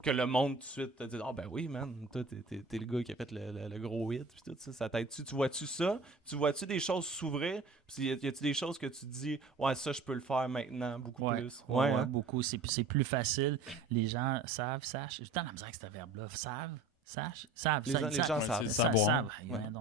que le monde tout de suite te dit « Ah ben oui, man, toi, t'es le gars qui a fait le gros hit. » Puis tout ça t'aide-tu? Tu vois-tu ça? Tu vois-tu des choses s'ouvrir? Puis y a-tu des choses que tu te dis « Ouais, ça, je peux le faire maintenant beaucoup plus. » Ouais, hein? beaucoup. C'est plus facile. Les gens sachent. J'ai tant la misère avec ce verbe-là. Savent. Les gens savent. c'est savoir. Savent.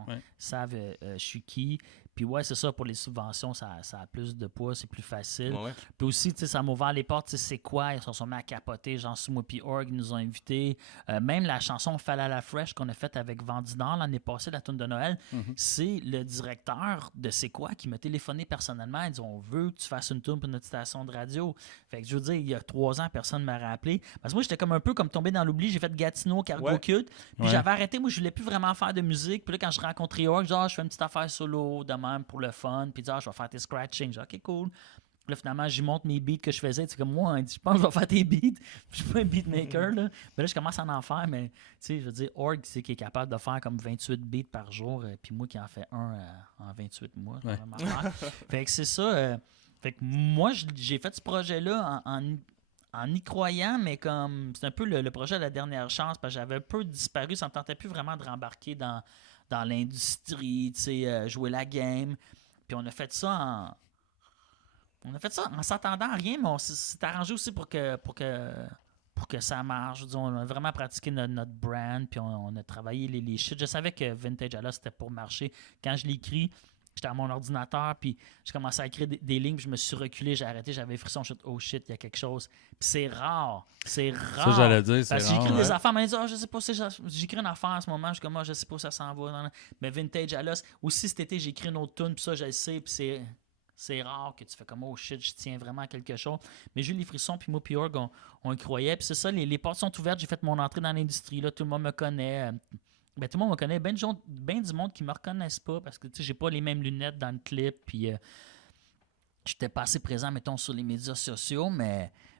Ouais. Savent je suis qui. Puis ouais, c'est ça, pour les subventions, ça a plus de poids, c'est plus facile. Ouais. Puis aussi, tu sais, ça m'a ouvert les portes, tu sais, c'est quoi? Ils se sont mis à capoter, genre Sumo puis Org ils nous ont invités. Même la chanson Fall à la Fresh qu'on a faite avec Vendu d'Or l'année passée, la tune de Noël, c'est le directeur de C'est quoi qui m'a téléphoné personnellement. Il dit on veut que tu fasses une tune pour notre station de radio. Fait que je veux dire, il y a 3 ans, personne ne m'a rappelé. Parce que moi, j'étais comme un peu comme tombé dans l'oubli. J'ai fait Gatineau, Cargo Ouais. Cute. Puis Ouais. j'avais arrêté. Moi, je voulais plus vraiment faire de musique. Puis là, quand je rencontrais Org, genre, je fais une petite affaire solo de même pour le fun. Puis je vais faire tes scratching. Genre, OK, cool. Puis là, finalement, j'y montre mes beats que je faisais. Tu sais, comme moi, je pense que je vais faire tes beats. Je suis pas un beatmaker, là. Mais là, je commence à en faire. Mais, tu sais, je veux dire, Org, c'est qui est capable de faire comme 28 beats par jour. Puis moi qui en fais un en 28 mois. C'est Ouais. la même affaire. Fait que c'est ça. Fait que moi, j'ai fait ce projet-là en y croyant, mais comme c'est un peu le projet de la dernière chance, parce que j'avais un peu disparu, ça me tentait plus vraiment de rembarquer dans l'industrie, tu sais, jouer la game. Puis on a fait ça en s'attendant à rien, mais on s'est arrangé aussi pour que ça marche. Je veux dire, on a vraiment pratiqué notre brand, puis on a travaillé les shit. Je savais que Vintage Alice, c'était pour marcher. Quand je l'ai écrit, j'étais à mon ordinateur, puis je commençais à écrire des lignes, puis je me suis reculé, j'ai arrêté, j'avais frisson, je suis oh shit, il y a quelque chose. Puis c'est rare. ça, j'allais dire, c'est Parce que rare. j'écris des Ouais. affaires, mais je sais pas, j'écris une affaire en ce moment, je suis comme, je sais pas où ça s'en va. Non, non. Mais Vintage Alice, aussi cet été, j'ai écrit une autre tune, puis ça, je le sais, puis c'est rare que tu fais comme, oh shit, je tiens vraiment à quelque chose. Mais j'ai eu les frissons, puis moi, puis Org, on y croyait. Puis c'est ça, les portes sont ouvertes. J'ai fait mon entrée dans l'industrie. Là, tout le monde me connaît. Tout le monde me connaît. Ben du monde qui me reconnaissent pas parce que j'ai pas les mêmes lunettes dans le clip. Puis j'étais pas assez présent, mettons, sur les médias sociaux.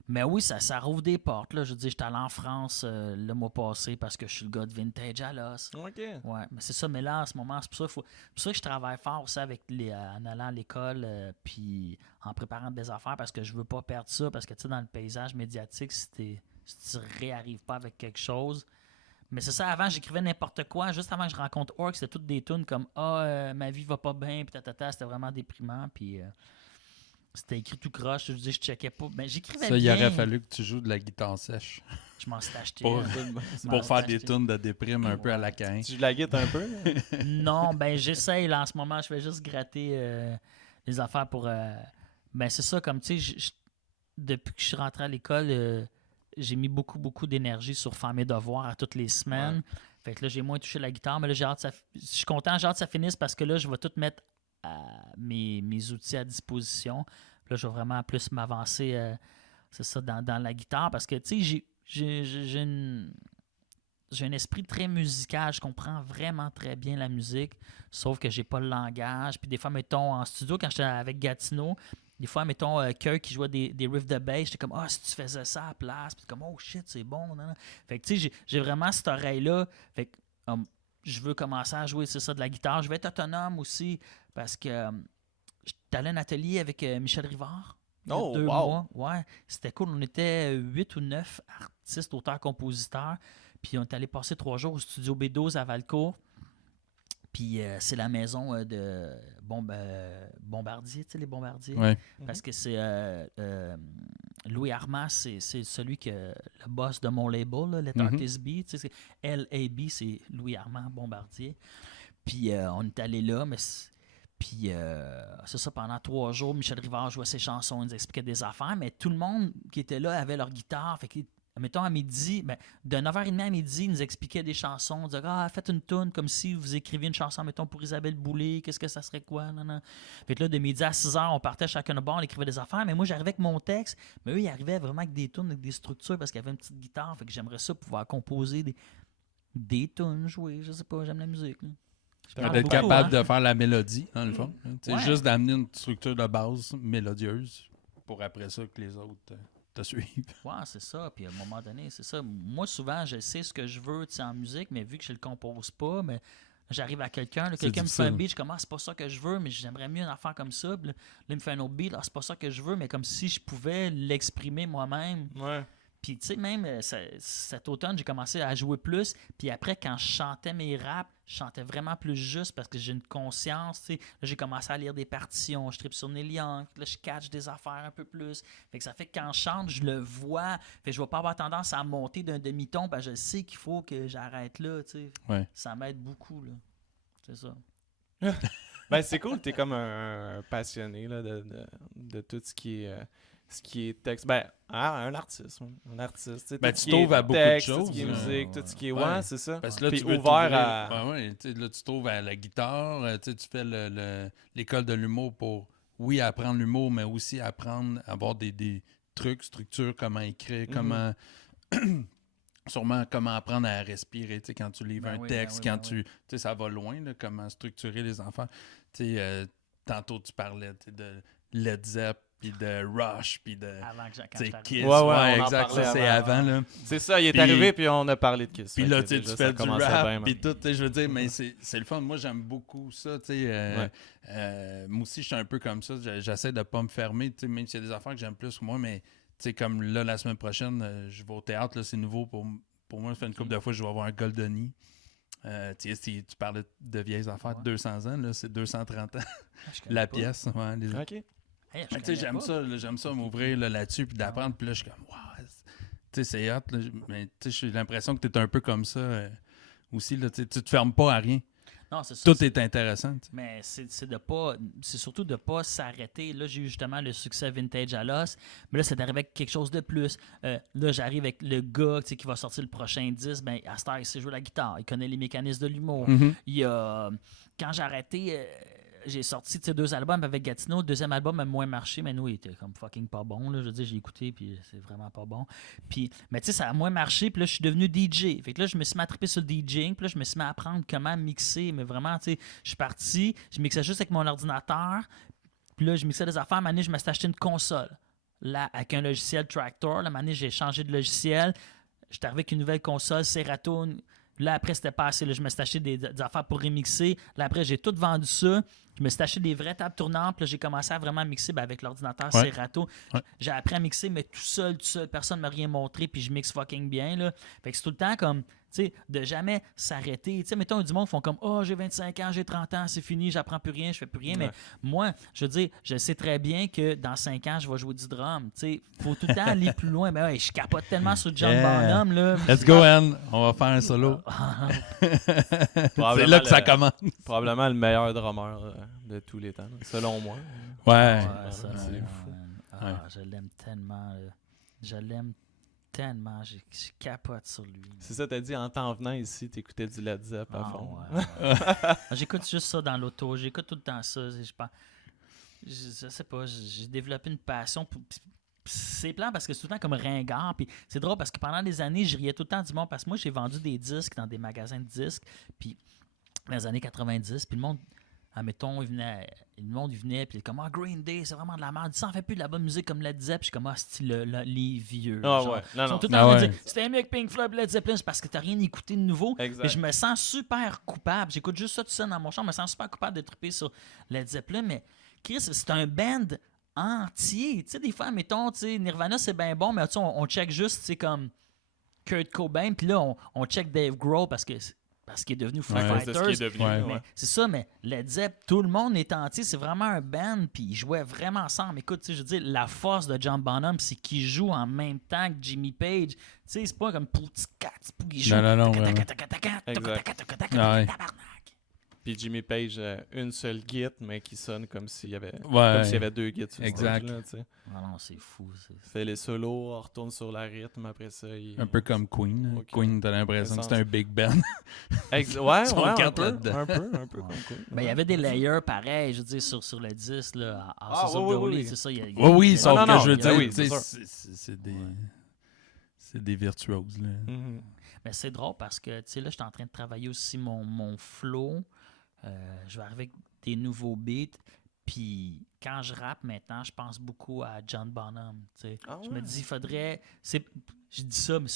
Mais oui, ça rouvre des portes. Là. Je veux dire, j'étais allé en France le mois passé parce que je suis le gars de Vintage Alice. OK. Ouais, mais c'est ça, mais là, en ce moment, c'est pour ça que je travaille fort aussi en allant à l'école puis en préparant des affaires parce que je veux pas perdre ça parce que, tu sais, dans le paysage médiatique, si tu réarrives pas avec quelque chose. Mais c'est ça, avant, j'écrivais n'importe quoi. Juste avant que je rencontre Orc, c'était toutes des tunes comme ma vie va pas bien, puis c'était vraiment déprimant, puis c'était écrit tout croche. Je dis, je checkais pas. Mais j'écrivais Ça, il bien. aurait fallu que tu joues de la guitare sèche Je m'en suis acheté. pour, Je m'en pour faire suis des acheté. tunes de déprime un peu à la cain. Tu la guides un peu? Là? Non, ben j'essaye là en ce moment, je fais juste gratter les affaires pour ben c'est ça comme tu sais depuis que je suis rentré à l'école, j'ai mis beaucoup, beaucoup d'énergie sur faire mes devoirs à toutes les semaines. Ouais. Fait que là, j'ai moins touché la guitare, mais là, je suis content, j'ai hâte que ça finisse parce que là, je vais tout mettre mes outils à disposition. Puis là, je vais vraiment plus m'avancer, c'est ça, dans la guitare parce que, tu sais, j'ai un esprit très musical. Je comprends vraiment très bien la musique, sauf que j'ai pas le langage. Puis des fois, mettons, en studio, quand j'étais avec Gatineau, des fois, mettons, Kirk qui jouait des riffs de bass, j'étais comme, si tu faisais ça à la place, puis comme, oh shit, c'est bon. Non, non. Fait que, tu sais, j'ai vraiment cette oreille-là. Fait que, je veux commencer à jouer, c'est ça, de la guitare. Je vais être autonome aussi, parce que j'étais allé à un atelier avec Michel Rivard. Il y a 2 mois. Ouais, c'était cool. On était 8 ou 9 artistes, auteurs, compositeurs. Puis on est allé passer 3 jours au studio B12 à Valcourt. Puis c'est la maison de Bombardier, tu sais, les Bombardiers. Ouais. Parce que c'est Louis Armand, c'est celui le boss de mon label, là, Let Artists Be. Tu sais, LAB, c'est Louis Armand Bombardier. Puis on est allé là, mais puis c'est ça, pendant 3 jours, Michel Rivard jouait ses chansons, il nous expliquait des affaires, mais tout le monde qui était là avait leur guitare. Fait que, mettons, à midi, de 9h30 à midi, ils nous expliquaient des chansons. Ils disaient, faites une toune comme si vous écriviez une chanson, mettons, pour Isabelle Boulay, qu'est-ce que ça serait quoi? Non, non. Fait que là, de midi à 6h, on partait chacun de bord, on écrivait des affaires, mais moi, j'arrivais avec mon texte, mais eux, ils arrivaient vraiment avec des tounes, avec des structures, parce qu'il y avait une petite guitare. Fait que j'aimerais ça pouvoir composer des tounes, jouer, je sais pas, j'aime la musique. Là. D'être capable de faire la mélodie, dans le fond. C'est Ouais. juste d'amener une structure de base mélodieuse pour après ça que les autres te suivent. Ouais, c'est ça. Puis à un moment donné, c'est ça. Moi, souvent, je sais ce que je veux en musique, mais vu que je le compose pas, mais j'arrive à quelqu'un me fait un beat, je suis comme, c'est pas ça que je veux, mais j'aimerais mieux une affaire comme ça. Puis là, il me fait un autre beat, c'est pas ça que je veux, mais comme si je pouvais l'exprimer moi-même. Ouais. Puis, tu sais, même cet automne, j'ai commencé à jouer plus. Puis après, quand je chantais mes raps, je chantais vraiment plus juste parce que j'ai une conscience. Tu sais, là, j'ai commencé à lire des partitions. Je tripe sur Neil Young. Là, je catch des affaires un peu plus. Fait que ça fait que quand je chante, je le vois. Fait que je vais pas avoir tendance à monter d'un demi-ton. Ben, je sais qu'il faut que j'arrête là. Tu sais. Ouais. Ça m'aide beaucoup. Là. C'est ça. Ben, c'est cool. T'es comme un passionné là, de tout ce qui est texte. Ben, un artiste. Un artiste. Ben, tout tu ce qui t'ouvres est à beaucoup texte, de tout ce qui est choses, musique, tout ce qui est... Ouais. Ouais, c'est ça. Parce que là, Puis tu veux ouvert t'ouvrir- à... Ouais, là, tu trouves à la guitare, tu fais l'école de l'humour pour, oui, apprendre l'humour, mais aussi apprendre à avoir des trucs, structures, comment écrire, comment... Sûrement comment apprendre à respirer, tu sais, quand tu livres un texte, quand tu sais, ça va loin, là, comment structurer les enfants. Tu sais, tantôt, tu parlais de Led Zepp, puis de Rush, puis de... Avant que Tu sais, j'arrive. Kiss, Ouais, on en exact, parlait ça, c'est avant, là. C'est ça, il est Puis- arrivé, puis on a parlé de Kiss. Puis Fait là, que tu sais, déjà, tu ça fais du commençait rap, bien, puis man. tout, tu sais, je veux dire, mais c'est le fun. Moi, j'aime beaucoup ça, tu sais. Moi aussi, je suis un peu comme ça. J'essaie de pas me fermer, tu sais, même s'il y a des affaires que j'aime plus que moi, mais tu sais, comme là, la semaine prochaine, je vais au théâtre, là, c'est nouveau pour moi. Ça fait une couple de fois que je vais avoir un Goldoni. Tu sais, tu parlais de vieilles affaires de 200 ans, là, c'est 230 ans, la pièce. Ouais, OK. Hey, tu sais, j'aime ça m'ouvrir là-dessus, puis d'apprendre, puis là, je suis comme, wow, tu sais, c'est hot, là, mais tu sais, j'ai l'impression que tu es un peu comme ça aussi, là, tu te fermes pas à rien. Non, c'est ça. Tout est intéressant. Tu sais. Mais c'est surtout de pas s'arrêter. Là, j'ai eu justement le succès Vintage à l'os, mais là, c'est d'arriver avec quelque chose de plus. Là, j'arrive avec le gars qui va sortir le prochain 10. Ben, à cette heure, il sait jouer la guitare, il connaît les mécanismes de l'humour. Il y a, quand j'ai arrêté, j'ai sorti 2 albums avec Gatineau. Le deuxième album a moins marché, mais nous, il était comme fucking pas bon. Là. Je veux dire, j'ai écouté, puis c'est vraiment pas bon. Puis, mais tu sais, ça a moins marché, puis là, je suis devenu DJ. Fait que là, je me suis mis à triper sur le DJing, puis là, je me suis mis à apprendre comment mixer. Mais vraiment, tu sais, je suis parti, je mixais juste avec mon ordinateur, puis là, je mixais des affaires. À un moment donné, je me suis acheté une console. Là, avec un logiciel Tractor. Là, à un moment donné, j'ai changé de logiciel. J'étais arrivé avec une nouvelle console, Serato. Là, après, c'était pas assez. Là, je me suis acheté des affaires pour remixer. Là, après, j'ai tout vendu ça. Je me suis acheté des vraies tables tournantes. Puis là, j'ai commencé à vraiment mixer avec l'ordinateur Serato. Ouais. J'ai appris à mixer, mais tout seul. Personne ne m'a rien montré. Puis je mixe fucking bien. Là. Fait que c'est tout le temps comme, tu sais, de jamais s'arrêter. Tu sais, mettons, du monde font comme, j'ai 25 ans, j'ai 30 ans, c'est fini, j'apprends plus rien, je fais plus rien. Mais moi, je veux dire, je sais très bien que dans 5 ans, je vais jouer du drum. Tu sais, faut tout le temps aller plus loin. Mais ouais, je capote tellement sur John Bonham. Là. Let's go, Anne. On va faire un solo. C'est là que ça commence. Probablement le meilleur drummer de tous les temps, là, selon moi. Ouais. Ça, c'est c'est fou. Ah, je l'aime tellement. Là. Je l'aime tellement. Je capote sur lui. C'est ça, t'as dit, en t'en venant ici, t'écoutais du Led Zepp à fond. Ouais. J'écoute juste ça dans l'auto. J'écoute tout le temps ça. Je sais pas, j'ai développé une passion pour... C'est plate parce que c'est tout le temps comme ringard. Puis c'est drôle parce que pendant des années, je riais tout le temps du monde parce que moi, j'ai vendu des disques dans des magasins de disques. Puis dans les années 90, puis le monde, admettons, le monde il venait, puis il est comme Green Day, c'est vraiment de la merde. Ça en fait plus de la bonne musique comme Led Zepp. Je suis comme les vieux. Ah genre. ouais, Ils non, sont non. tout le temps en train de dire c'était mieux que Pink Floyd, Led Zeppelin, c'est parce que t'as rien écouté de nouveau. Exact. Mais je me sens super coupable. J'écoute juste ça tout seul dans mon champ. Je me sens super coupable de triper sur Led Zeppelin. Mais Chris, c'est un band entier. Tu sais, des fois, mettons, Nirvana, c'est bien bon, mais on check juste, tu sais, comme Kurt Cobain, puis là, on check Dave Grohl parce qu'il est devenu Foo Ouais, Fighters. c'est ce qui est devenu. Ouais. Ouais. Mais c'est ça, mais Led Zepp, tout le monde est entier. C'est vraiment un band, puis ils jouaient vraiment ensemble. Écoute, tu sais, je veux dire, la force de John Bonham, c'est qu'il joue en même temps que Jimmy Page. Tu sais, c'est pas comme pour petit cat, c'est pour qu'il joue. Non, Exact. Tabarnak. Puis Jimmy Page, une seule git, mais qui sonne comme s'il y avait, Ouais. comme s'il y avait deux gits sur le Exact. stage, là, tu sais. Ah non, c'est fou. Fait les solos, on retourne sur la rythme, après ça, Un peu comme Queen. Ok. Queen, t'as l'impression que c'est un big band. Ouais, Son ouais, un carte peu, là-dedans. un peu comme Queen. Ben, il y avait des layers pareils, je veux dire, sur le disque, là, Ah, Houses of oui, the Holy, oui. c'est ça. Oui, sauf non, que non, je veux ben dire, oui, tu sais, c'est sûr. c'est des virtuoses. Là. Mhm. Mais c'est drôle parce que, tu sais, là, je suis en train de travailler aussi mon flow. Je vais arriver avec des nouveaux beats. Puis quand je rappe maintenant, je pense beaucoup à John Bonham. Tu sais. Ah Je me ouais. dis, il faudrait. Je dis ça, mais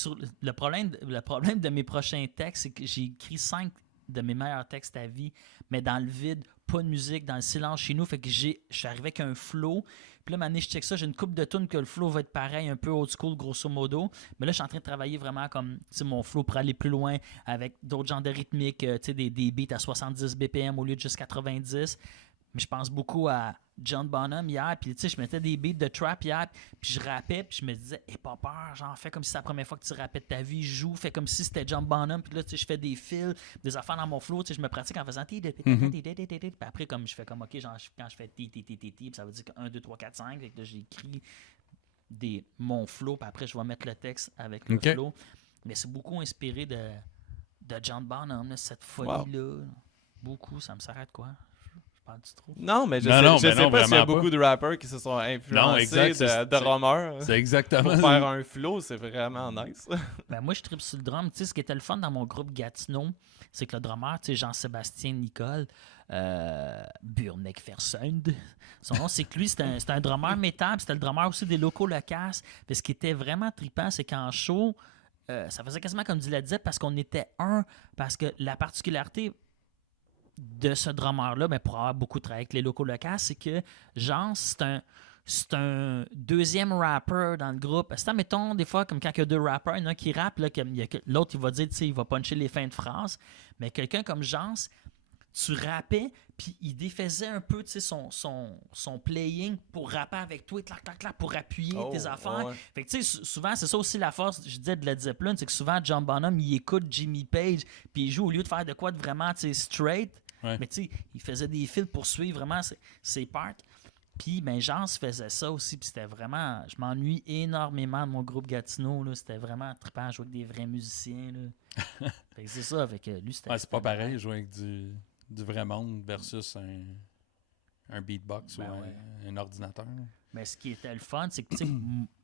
le problème de mes prochains textes, c'est que j'ai écrit 5 de mes meilleurs textes à vie, mais dans le vide, pas de musique, dans le silence chez nous. Fait que je suis arrivé avec un flow. Puis là, maintenant, je check ça, j'ai une couple de tunes que le flow va être pareil, un peu old school, grosso modo. Mais là, je suis en train de travailler vraiment comme mon flow pour aller plus loin avec d'autres genres de rythmiques, des beats à 70 BPM au lieu de juste 90. Mais je pense beaucoup à John Bonham hier, puis tu sais, je mettais des beats de trap hier, puis je rappais, puis je me disais, pas peur, genre, fais comme si c'est la première fois que tu rappais de ta vie, joue, fais comme si c'était John Bonham, puis là, tu sais, je fais des fils, des affaires dans mon flow, tu sais, je me pratique en faisant puis après, comme je fais comme, ok, genre, quand je fais puis ça veut dire que 1, 2, 3, 4, 5, fait que là, j'écris mon flow, puis après, je vais mettre le texte avec le Ok. flow. Mais c'est beaucoup inspiré de John Bonham, là, cette folie-là. Beaucoup, ça me s'arrête quoi? Trop. Non, mais je Non, sais ben non, pas s'il y a vraiment beaucoup de rappeurs qui se sont Non, influencés exact, de drummers C'est exactement pour faire un flow, c'est vraiment nice. Ben moi, je tripe sur le drum. Tu sais, ce qui était le fun dans mon groupe Gatineau, c'est que le drummer, tu sais, Jean-Sébastien Nicole, Burneck Fersund, son nom, c'est que lui, c'est un drummer métal, puis c'était le drummer aussi des locaux Locas. Puis ce qui était vraiment trippant, c'est qu'en show, ça faisait quasiment comme du Led Zepp parce qu'on était parce que la particularité de ce drummer-là, ben, pour avoir beaucoup travaillé avec les locaux locaux, c'est que Jean, c'est un deuxième rapper dans le groupe. C'est, mettons, des fois, comme quand il y a deux rappers, il y en a un qui rappe, là, l'autre, il va dire, tu sais, il va puncher les fins de phrase. Mais quelqu'un comme Jean, tu rappais, puis il défaisait un peu, tu sais, son playing pour rapper avec toi, clac, clac, clac, pour appuyer tes affaires. Ouais. Fait que, tu sais, souvent, c'est ça aussi la force, je disais, de Led Zeppelin, c'est que souvent, John Bonham, il écoute Jimmy Page, puis il joue au lieu de faire de quoi de vraiment, tu sais, straight. Ouais. Mais tu sais, il faisait des fils pour suivre vraiment ses parts. Puis, ben, Jean faisait ça aussi. Puis, c'était vraiment. Je m'ennuie énormément de mon groupe Gatineau. Là. C'était vraiment trippant à jouer avec des vrais musiciens. Là. Fait que c'est ça. Avec lui, c'était. Ouais, c'est pas pareil jouer avec du vrai monde versus un beatbox Ben ou ouais. un ordinateur. là. Mais ce qui était le fun, c'est que, tu sais,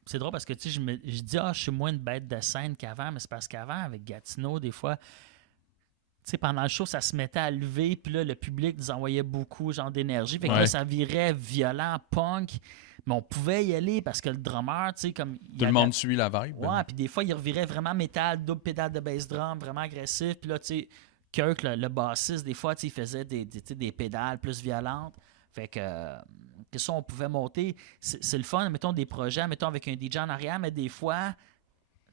c'est drôle parce que, tu sais, je dis, je suis moins une bête de scène qu'avant, mais c'est parce qu'avant, avec Gatineau, des fois. Tu sais, pendant le show, ça se mettait à lever, puis là, le public nous envoyait beaucoup genre d'énergie. Fait que là, ça virait violent, punk. Mais on pouvait y aller parce que le drummer, tu sais, comme. Tout le monde suit la vibe. Ouais, puis des fois, il revirait vraiment métal, double pédale de bass drum, vraiment agressif. Puis là, tu sais, Kirk, le bassiste, des fois, tu sais, il faisait des pédales plus violentes. Fait que ça, on pouvait monter. C'est le fun, mettons des projets, mettons avec un DJ en arrière, mais des fois.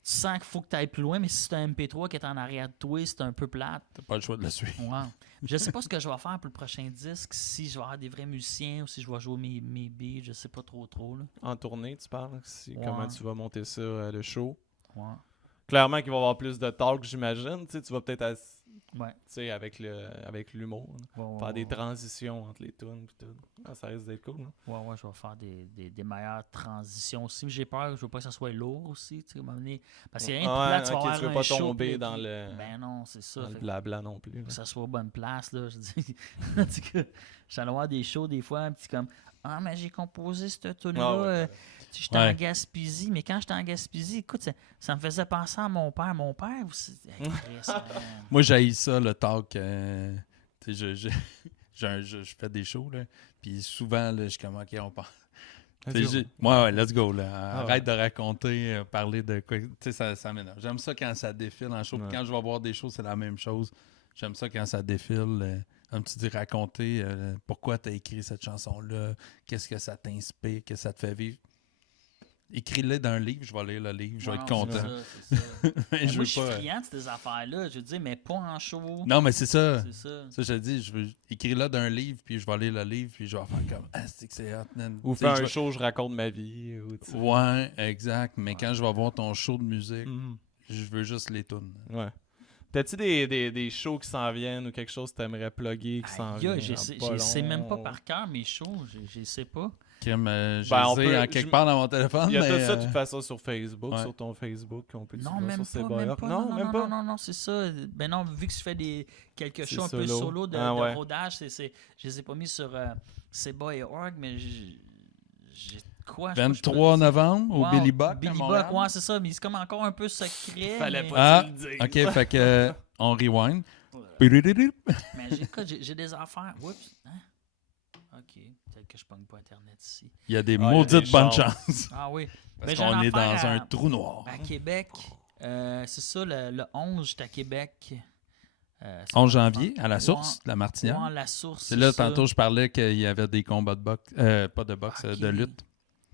Tu sens qu'il faut que tu ailles plus loin, mais si c'est un MP3 qui est en arrière de toi, c'est un peu plate. T'as pas le choix de le suivre. Ouais. Je sais pas ce que je vais faire pour le prochain disque, si je vais avoir des vrais musiciens ou si je vais jouer mes beats, je sais pas trop. Là. En tournée, tu parles? Ouais. Comment tu vas monter ça, le show? Ouais. Clairement qu'il va y avoir plus de talk, j'imagine. Tu sais, tu vas peut-être Ouais. Tu sais, avec l'humour. Là. Ouais, Faire ouais, des ouais. transitions entre les tunes pis tout. Ah, ça risque d'être cool. Hein? Ouais, je vais faire des meilleures transitions aussi. Mais j'ai peur, je veux pas que ça soit lourd aussi, tu sais, à un moment donné. Parce qu'il y a rien de Ouais, plate, tu vas ok, avoir tu veux un pas show, tomber puis- dans le- Ben non, c'est ça. Dans le Fait blabla non plus. que là. ça soit bonne place, là, je dis. En tout cas, j'allais voir des shows des fois, un petit comme « Ah, mais j'ai composé cette tune-là, Ah ouais, j'étais en Ouais. Gaspésie, mais quand j'étais en Gaspésie, écoute, ça me faisait penser à mon père. Mon père aussi... Hey, Chris, man. Moi, j'haïs ça, le talk. Tu sais, je fais des shows, là. Puis souvent, là, je suis comme, OK, on parle. Tu sais, ouais, let's go. Là. Arrête de raconter, parler de quoi. Tu sais, ça m'énerve. J'aime ça quand ça défile en show. Puis Ouais. quand je vais voir des shows, c'est la même chose. J'aime ça quand ça défile. Comme tu dis, raconter pourquoi tu as écrit cette chanson-là, qu'est-ce que ça t'inspire, qu'est-ce que ça te fait vivre. Écris-le dans un livre, je vais lire le livre, je vais Ouais, être non, content. c'est ça. Mais Mais je moi, veux je suis pas. friand de ces affaires-là. Je veux dire, mais pas en show. Non, mais c'est ça. C'est ça. Ça, je te dis, je veux écrire-le d'un livre, puis je vais lire le livre, puis je vais faire comme, ah, c'est que c'est hot, man. Ou Tu sais, faire je un vais- show, je raconte ma vie. Ou, tu sais. Ouais, exact. Mais quand je vais voir ton show de musique, Mhm. je veux juste les tunes. Ouais. T'as-tu des shows qui s'en viennent ou quelque chose que t'aimerais plugger qui s'en Aïe, vient? je dans pas sais même pas long? par cœur mes shows. Je sais pas. Kim, je Ben, on les ai peut- en quelque je- part dans mon téléphone, Il y a mais... tout ça, tu fais ça sur Facebook, ouais. sur ton Facebook, on peut Non, même sur pas, même pas. Non, même pas. Non, c'est ça. Ben non, vu que je fais quelques C'est shows un peu solo. solo de Ah ouais. rodage, je les ai pas mis sur Seba et Org, mais j'ai quoi? je sais pas, je peux 23 dire. novembre au Wow, Billy Buck à Billy Montréal. Buck, ouais, c'est ça, mais c'est comme encore un peu secret. Fallait mais... pas Ah, tu le dises. OK, fait que on rewind. Mais écoute, j'ai des affaires. Oups. Hein? OK. Peut-être que je pogne pas Internet ici. Il y a des il y a maudites des bonnes chances. chances. Ah oui. Parce Ben, j'ai qu'on une est dans affaire un trou noir. à Québec. C'est ça, le 11, j'étais à Québec. C'est 11 pas janvier, fun. à la source, la Ouais, Martinière. la source. C'est là, ça. tantôt, je parlais qu'il y avait des combats de boxe. Pas de boxe, Ok. de lutte.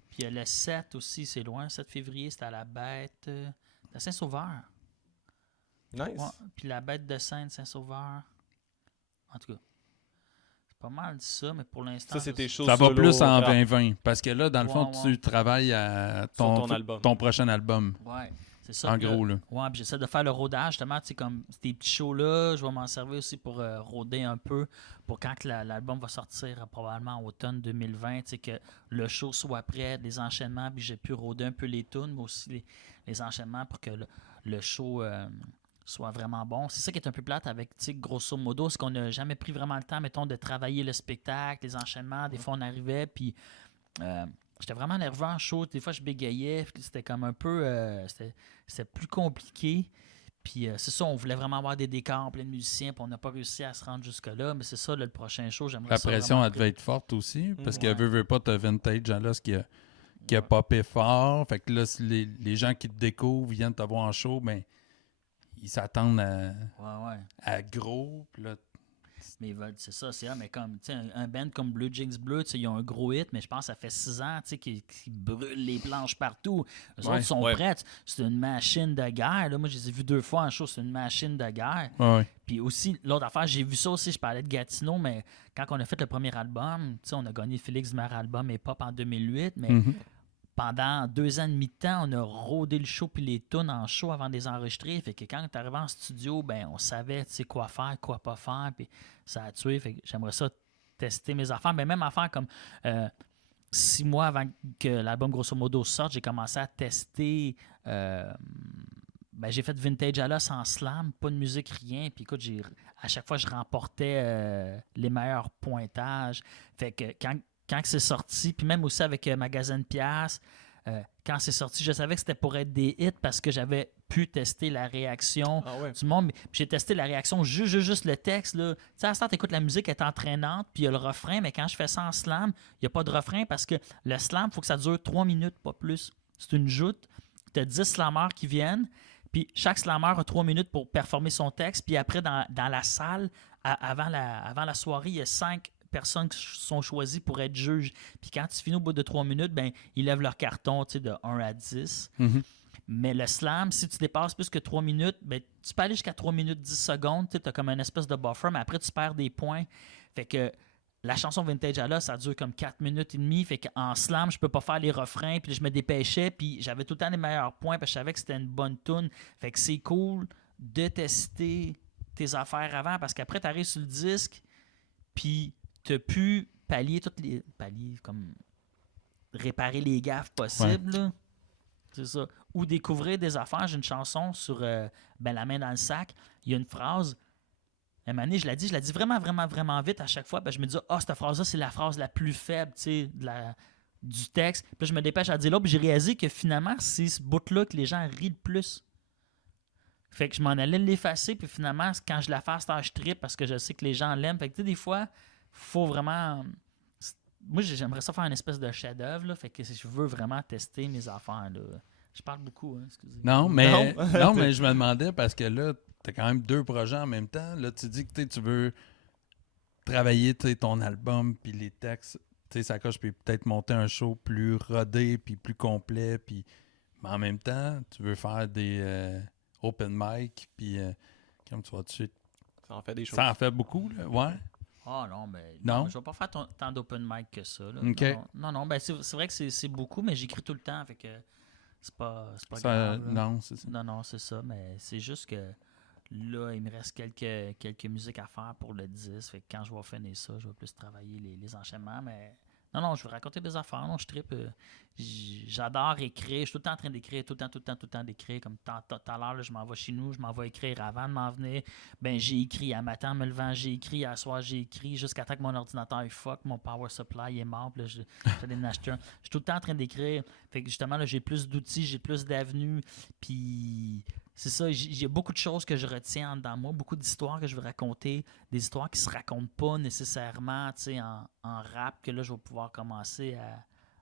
Puis le 7 aussi, c'est loin. 7 février, c'était à la bête de Saint-Sauveur. Nice. Ouais, puis la bête de Saint-Sauveur. En tout cas, c'est pas mal ça, mais pour l'instant. Ça, c'est tes shows Ça va solo, plus en rap, 2020. Parce que là, dans le fond, Ouais, tu travailles à sur ton album. ton prochain album. Ouais, c'est ça. En Puis gros, là, là. ouais, puis j'essaie de faire le rodage, justement, tu sais, comme ces petits shows-là, je vais m'en servir aussi pour roder un peu, pour quand que l'album va sortir, probablement en automne 2020, tu sais, que le show soit prêt, les enchaînements, puis j'ai pu roder un peu les tunes, mais aussi les enchaînements pour que le show soit vraiment bon. C'est ça qui est un peu plate avec, tu sais, grosso modo, c'est qu'on n'a jamais pris vraiment le temps, mettons, de travailler le spectacle, les enchaînements. Des fois, on arrivait, puis j'étais vraiment nerveux en show. Des fois, je bégayais. Puis c'était comme un peu... c'était plus compliqué. Puis c'est ça, on voulait vraiment avoir des décors plein de musiciens, puis on n'a pas réussi à se rendre jusque-là. Mais c'est ça, là, le prochain show, j'aimerais La ça pression, vraiment elle devait être forte aussi. Parce que Ouais. veut pas, t'as Vintage Alas qui a popé fort. Fait que là, si les gens qui te découvrent viennent te voir en show, ben, ils s'attendent Ouais. à gros. Puis là, Mais ils veulent, c'est ça, c'est mais comme, tu sais, un band comme Blue Jinx Bleu, tu sais, ils ont un gros hit, mais je pense que ça fait 6 ans, tu sais, qu'ils brûlent les planches partout. Eux Ouais, autres sont ouais. prêts. C'est une machine de guerre. Là. Moi, je les ai vus 2 fois en show, c'est une machine de guerre. ouais. Puis aussi, l'autre affaire, j'ai vu ça aussi, je parlais de Gatineau, mais quand on a fait le premier album, tu sais, on a gagné Félix du meilleur album hip-hop en 2008, mais Mhm. pendant 2 ans et demi de temps, on a rodé le show puis les tunes en show avant de les enregistrer. Fait que quand tu arrivé en studio, ben on savait, tu sais, quoi faire, quoi pas faire, puis ça a tué. Fait que j'aimerais ça tester mes affaires. Mais même affaire comme 6 mois avant que l'album grosso modo sorte, j'ai commencé à tester. J'ai fait Vintage Alas en slam, pas de musique, rien. Puis écoute, à chaque fois, je remportais les meilleurs pointages. Fait que quand c'est sorti, puis même aussi avec Magazine Pias, quand c'est sorti, je savais que c'était pour être des hits parce que j'avais pu tester la réaction Ah ouais. du monde. Mais j'ai testé la réaction, juste le texte. Là. Tu sais, à ce temps, t'écoutes la musique, elle est entraînante, puis il y a le refrain, mais quand je fais ça en slam, il n'y a pas de refrain parce que le slam, il faut que ça dure 3 minutes, pas plus. C'est une joute. Tu as 10 slammers qui viennent, puis chaque slammer a 3 minutes pour performer son texte, puis après, dans la salle, avant la soirée, il y a 5 personnes qui sont choisies pour être juges. Puis quand tu finis au bout de 3 minutes, ben, ils lèvent leur carton, tu sais, de 1 à 10. Mhm. Mais le slam, si tu dépasses plus que 3 minutes, ben, tu peux aller jusqu'à 3 minutes 10 secondes. Tu as comme une espèce de buffer, mais après, tu perds des points. Fait que la chanson Vintage Alas, ça dure comme 4 minutes et demie. Fait qu'en slam, je peux pas faire les refrains. Puis je me dépêchais. Puis j'avais tout le temps les meilleurs points parce que je savais que c'était une bonne tune. Fait que c'est cool de tester tes affaires avant, parce qu'après, tu arrives sur le disque, puis tu as pu pallier toutes les... Pallier, comme... réparer les gaffes possibles, là. C'est ça. Ou découvrir des affaires. J'ai une chanson sur La main dans le sac. Il y a une phrase. À un moment donné, je la dis vraiment, vraiment, vraiment vite à chaque fois. Ben, je me dis, cette phrase-là, c'est la phrase la plus faible, tu sais, du texte. Puis là, je me dépêche à dire l'autre. Puis j'ai réalisé que finalement, c'est ce bout-là que les gens rient le plus. Fait que je m'en allais l'effacer. Puis finalement, quand je la fasse, je trippe parce que je sais que les gens l'aiment. Fait que tu sais, des fois, faut vraiment... Moi, j'aimerais ça faire une espèce de chef-d'œuvre, là. Fait que je veux vraiment tester mes affaires, là. Je parle beaucoup, hein, excusez. Non, mais je me demandais parce que là, t'as quand même 2 projets en même temps. Là, tu dis que tu veux travailler ton album puis les textes, ça coche, puis peut-être monter un show plus rodé puis plus complet, puis mais en même temps, tu veux faire des open mic, puis comme tu vois tout de suite, Ça en fait des choses. ça en fait beaucoup, là, ouais. Ah non, mais Non? mais je vais pas faire tant d'open mic que ça. Là. OK. Non, ben c'est vrai que c'est beaucoup, mais j'écris tout le temps, fait que c'est pas Ça, grave. là. non, c'est ça. Non, c'est ça, mais c'est juste que là, il me reste quelques musiques à faire pour le 10, fait que quand je vais finir ça, je vais plus travailler les enchaînements, mais non, je veux raconter des affaires, non, je trippe. J'adore écrire, je suis tout le temps en train d'écrire, tout le temps d'écrire, comme tout à l'heure, là, je m'en vais chez nous, je m'en vais écrire avant de m'en venir, ben j'ai écrit à matin en me levant, j'ai écrit à soir, j'ai écrit, jusqu'à temps que mon ordinateur est fuck, mon power supply est mort, puis là, j'allais en acheter un. Je suis tout le temps en train d'écrire, fait que justement, là, j'ai plus d'outils, j'ai plus d'avenues, puis... C'est ça, j'ai beaucoup de choses que je retiens en dedans de moi, beaucoup d'histoires que je veux raconter, des histoires qui se racontent pas nécessairement en rap, que là, je vais pouvoir commencer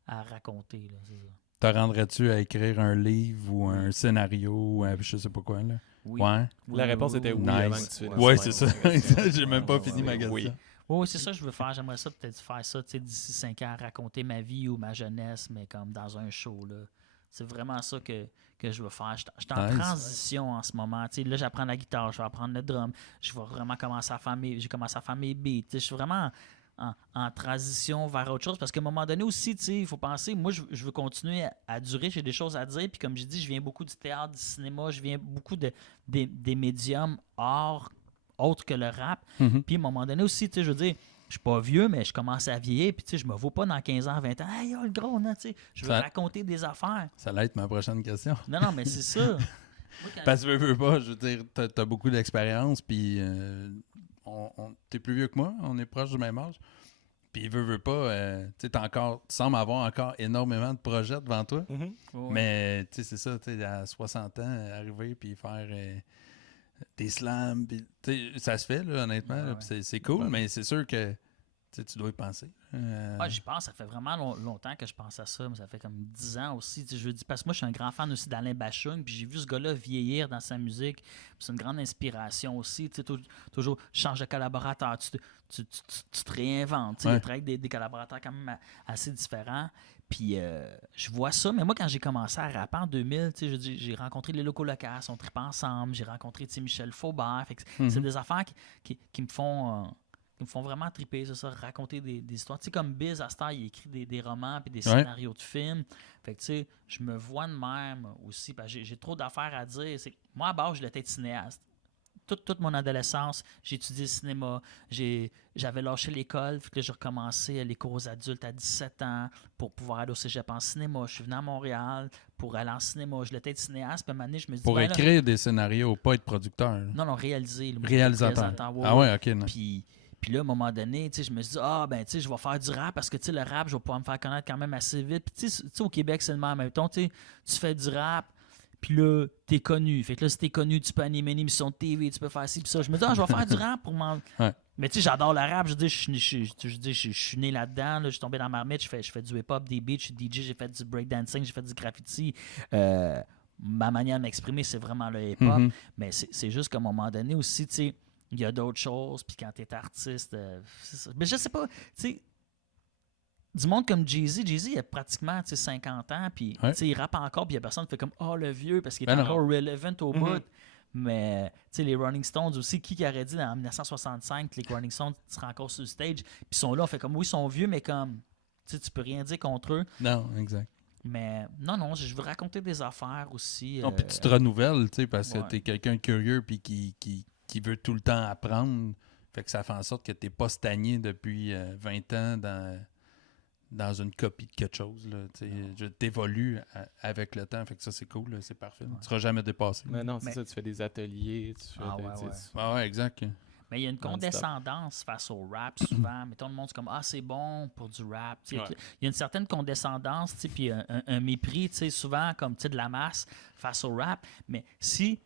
à raconter. Là, c'est ça. Te rendrais-tu à écrire un livre ou un scénario ou je sais pas quoi, là? Oui. Ouais. La réponse était oui avant que tu finisses. Ouais, c'est ça. J'ai même pas fini ma question. Oui. Oui, c'est ça que je veux faire. J'aimerais ça peut-être faire ça d'ici 5 ans, raconter ma vie ou ma jeunesse, mais comme dans un show. Là. C'est vraiment ça que je veux faire. Je suis en transition en ce moment. T'sais, là, j'apprends la guitare, je vais apprendre le drum. Je vais vraiment commencer à faire j'ai commencé à faire mes beats. Je suis vraiment en transition vers autre chose. Parce qu'à un moment donné aussi, il faut penser, moi, je veux continuer à durer. J'ai des choses à dire. Puis comme je dis, je viens beaucoup du théâtre, du cinéma. Je viens beaucoup des médiums autres que le rap. Mm-hmm. Puis à un moment donné aussi, je veux dire, je suis pas vieux, mais je commence à vieillir, puis je me vois pas dans 15 ans, 20 ans. Hey, yo, le gros, non, je veux raconter des affaires. Ça allait être ma prochaine question. Non, mais c'est ça. Parce que veux pas, je veux dire, t'as beaucoup d'expérience, puis t'es plus vieux que moi, on est proche du même âge. Puis veux pas, tu sembles avoir encore énormément de projets devant toi. Mm-hmm. Mais c'est ça, à 60 ans, arriver puis faire des slams, pis, ça se fait, là, honnêtement. Là, c'est cool, mais c'est sûr que tu dois y penser. J'y pense, ça fait vraiment longtemps que je pense à ça, mais ça fait comme 10 ans aussi. Je dis, parce que moi, je suis un grand fan aussi d'Alain Bachung, puis j'ai vu ce gars-là vieillir dans sa musique. C'est une grande inspiration aussi. Toujours, change de collaborateur, tu te réinventes. Tu travailles avec des collaborateurs quand même assez différents. Puis je vois ça, mais moi, quand j'ai commencé à rapper en 2000, j'ai rencontré les Locaux Locas, on trippe ensemble, j'ai rencontré Michel Faubert. Fait que c'est des affaires qui me font vraiment triper, c'est ça, raconter des histoires. Tu sais, comme Biz, à cette heure, il écrit des romans puis des scénarios de films. Fait que, tu sais, je me vois de même aussi, parce que j'ai trop d'affaires à dire. C'est moi, à base, je voulais être cinéaste. Toute mon adolescence, j'ai étudié le cinéma. J'avais lâché l'école, puis là, j'ai recommencé les cours aux adultes à 17 ans pour pouvoir aller au cégep en cinéma. Je suis venu à Montréal pour aller en cinéma. Je voulais être cinéaste, puis à un moment donné, je me dis... Pour écrire des scénarios, pas être producteur. Là. Non, réaliser. Réalisateur. Ouais, OK. Non. Puis là, à un moment donné, je me suis dit, je vais faire du rap parce que le rap, je vais pouvoir me faire connaître quand même assez vite. Puis tu sais, au Québec, c'est le même. Mettons, tu fais du rap, puis là, t'es connu. Fait que là, si t'es connu, tu peux animer une émission de TV, tu peux faire ci, puis ça. Je me dis, je vais faire du rap pour m'en. Ouais. Mais tu sais, j'adore le rap. Je suis né là-dedans. Là, je suis tombé dans ma marmite. Je fais du hip-hop, des beats, je suis DJ, j'ai fait du breakdancing, j'ai fait du graffiti. Ma manière de m'exprimer, c'est vraiment le hip-hop. Mm-hmm. Mais c'est juste qu'à un moment donné aussi, tu sais, il y a d'autres choses, puis quand t'es artiste, c'est ça. Mais je sais pas, tu sais, du monde comme Jay-Z, il a pratiquement 50 ans, puis il rappe encore, puis il y a personne qui fait comme « Oh, le vieux » parce qu'il est encore relevant au bout. Mais les Rolling Stones aussi, qui aurait dit en 1965 que les Rolling Stones seraient encore sur le stage, puis ils sont là, on fait comme « Oui, ils sont vieux, mais comme, tu peux rien dire contre eux. » Non, exact. Mais non, je veux raconter des affaires aussi. Puis tu te renouvelles, parce que t'es quelqu'un de curieux, puis qui qui veut tout le temps apprendre. Fait que ça fait en sorte que tu n'es pas stagné depuis 20 ans dans une copie de quelque chose. Tu évolues avec le temps. Fait que ça, c'est cool. Là, c'est parfait. Tu ne seras jamais dépassé. Mais non, c'est Mais- ça, tu fais des ateliers, tu fais des... tu sais, Ah ouais, exact. Mais il y a une Non-stop. condescendance face au rap souvent. Mettons, le monde, c'est comme « Ah, c'est bon pour du rap. » Tu sais, Ouais. il y a une certaine condescendance, tu sais, puis un mépris, tu sais, souvent, comme, tu sais, de la masse face au rap. Mais si, tu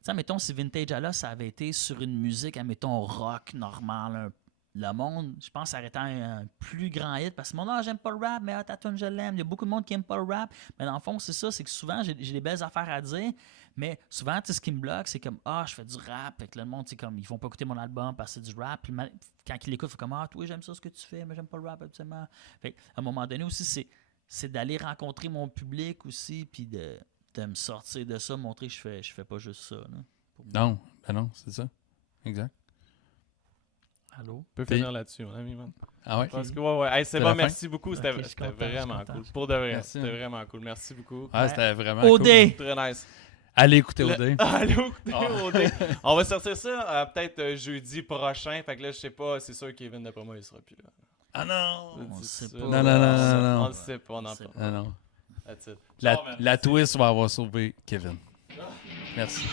sais, mettons, si Vintage Allah, ça avait été sur une musique, admettons, rock, normal, le monde, je pense, aurait été un plus grand hit parce que mon j'aime pas le rap, mais ta tune, je l'aime. Il y a beaucoup de monde qui aime pas le rap. Mais dans le fond, c'est ça, c'est que souvent, j'ai des belles affaires à dire, mais souvent, tu sais, ce qui me bloque, c'est comme je fais du rap. Fait que là, le monde, tu sais, comme, ils vont pas écouter mon album parce que c'est du rap. Puis quand ils l'écoutent, ils font comme toi, j'aime ça ce que tu fais, mais j'aime pas le rap, absolument. Fait qu'à un moment donné aussi, c'est d'aller rencontrer mon public aussi, puis de me sortir de ça, montrer que je fais pas juste ça. Là, pour moi. Non, c'est ça. Exact. Allô? On peut finir là-dessus, mon ami, man. Ah ouais? Je pense que, ouais. Hey, c'est C'est bon, la fin? merci beaucoup. C'était Ok, je suis c'était content, je suis vraiment content. cool. Pour de vrai, Merci. c'était vraiment cool. Merci beaucoup. Ah, c'était vraiment OD! cool. Très nice. Allez écouter OD. Allô, Ah. OD. On va sortir ça peut-être jeudi prochain. Fait que là, je sais pas, c'est sûr que Kevin, d'après moi, il sera plus là. Ah non! On Dis sait ça. pas. Non. On le sait pas, on en On sait parle. Ah non. That's it. La, Ciao, man. la twist va avoir sauvé Kevin. Merci.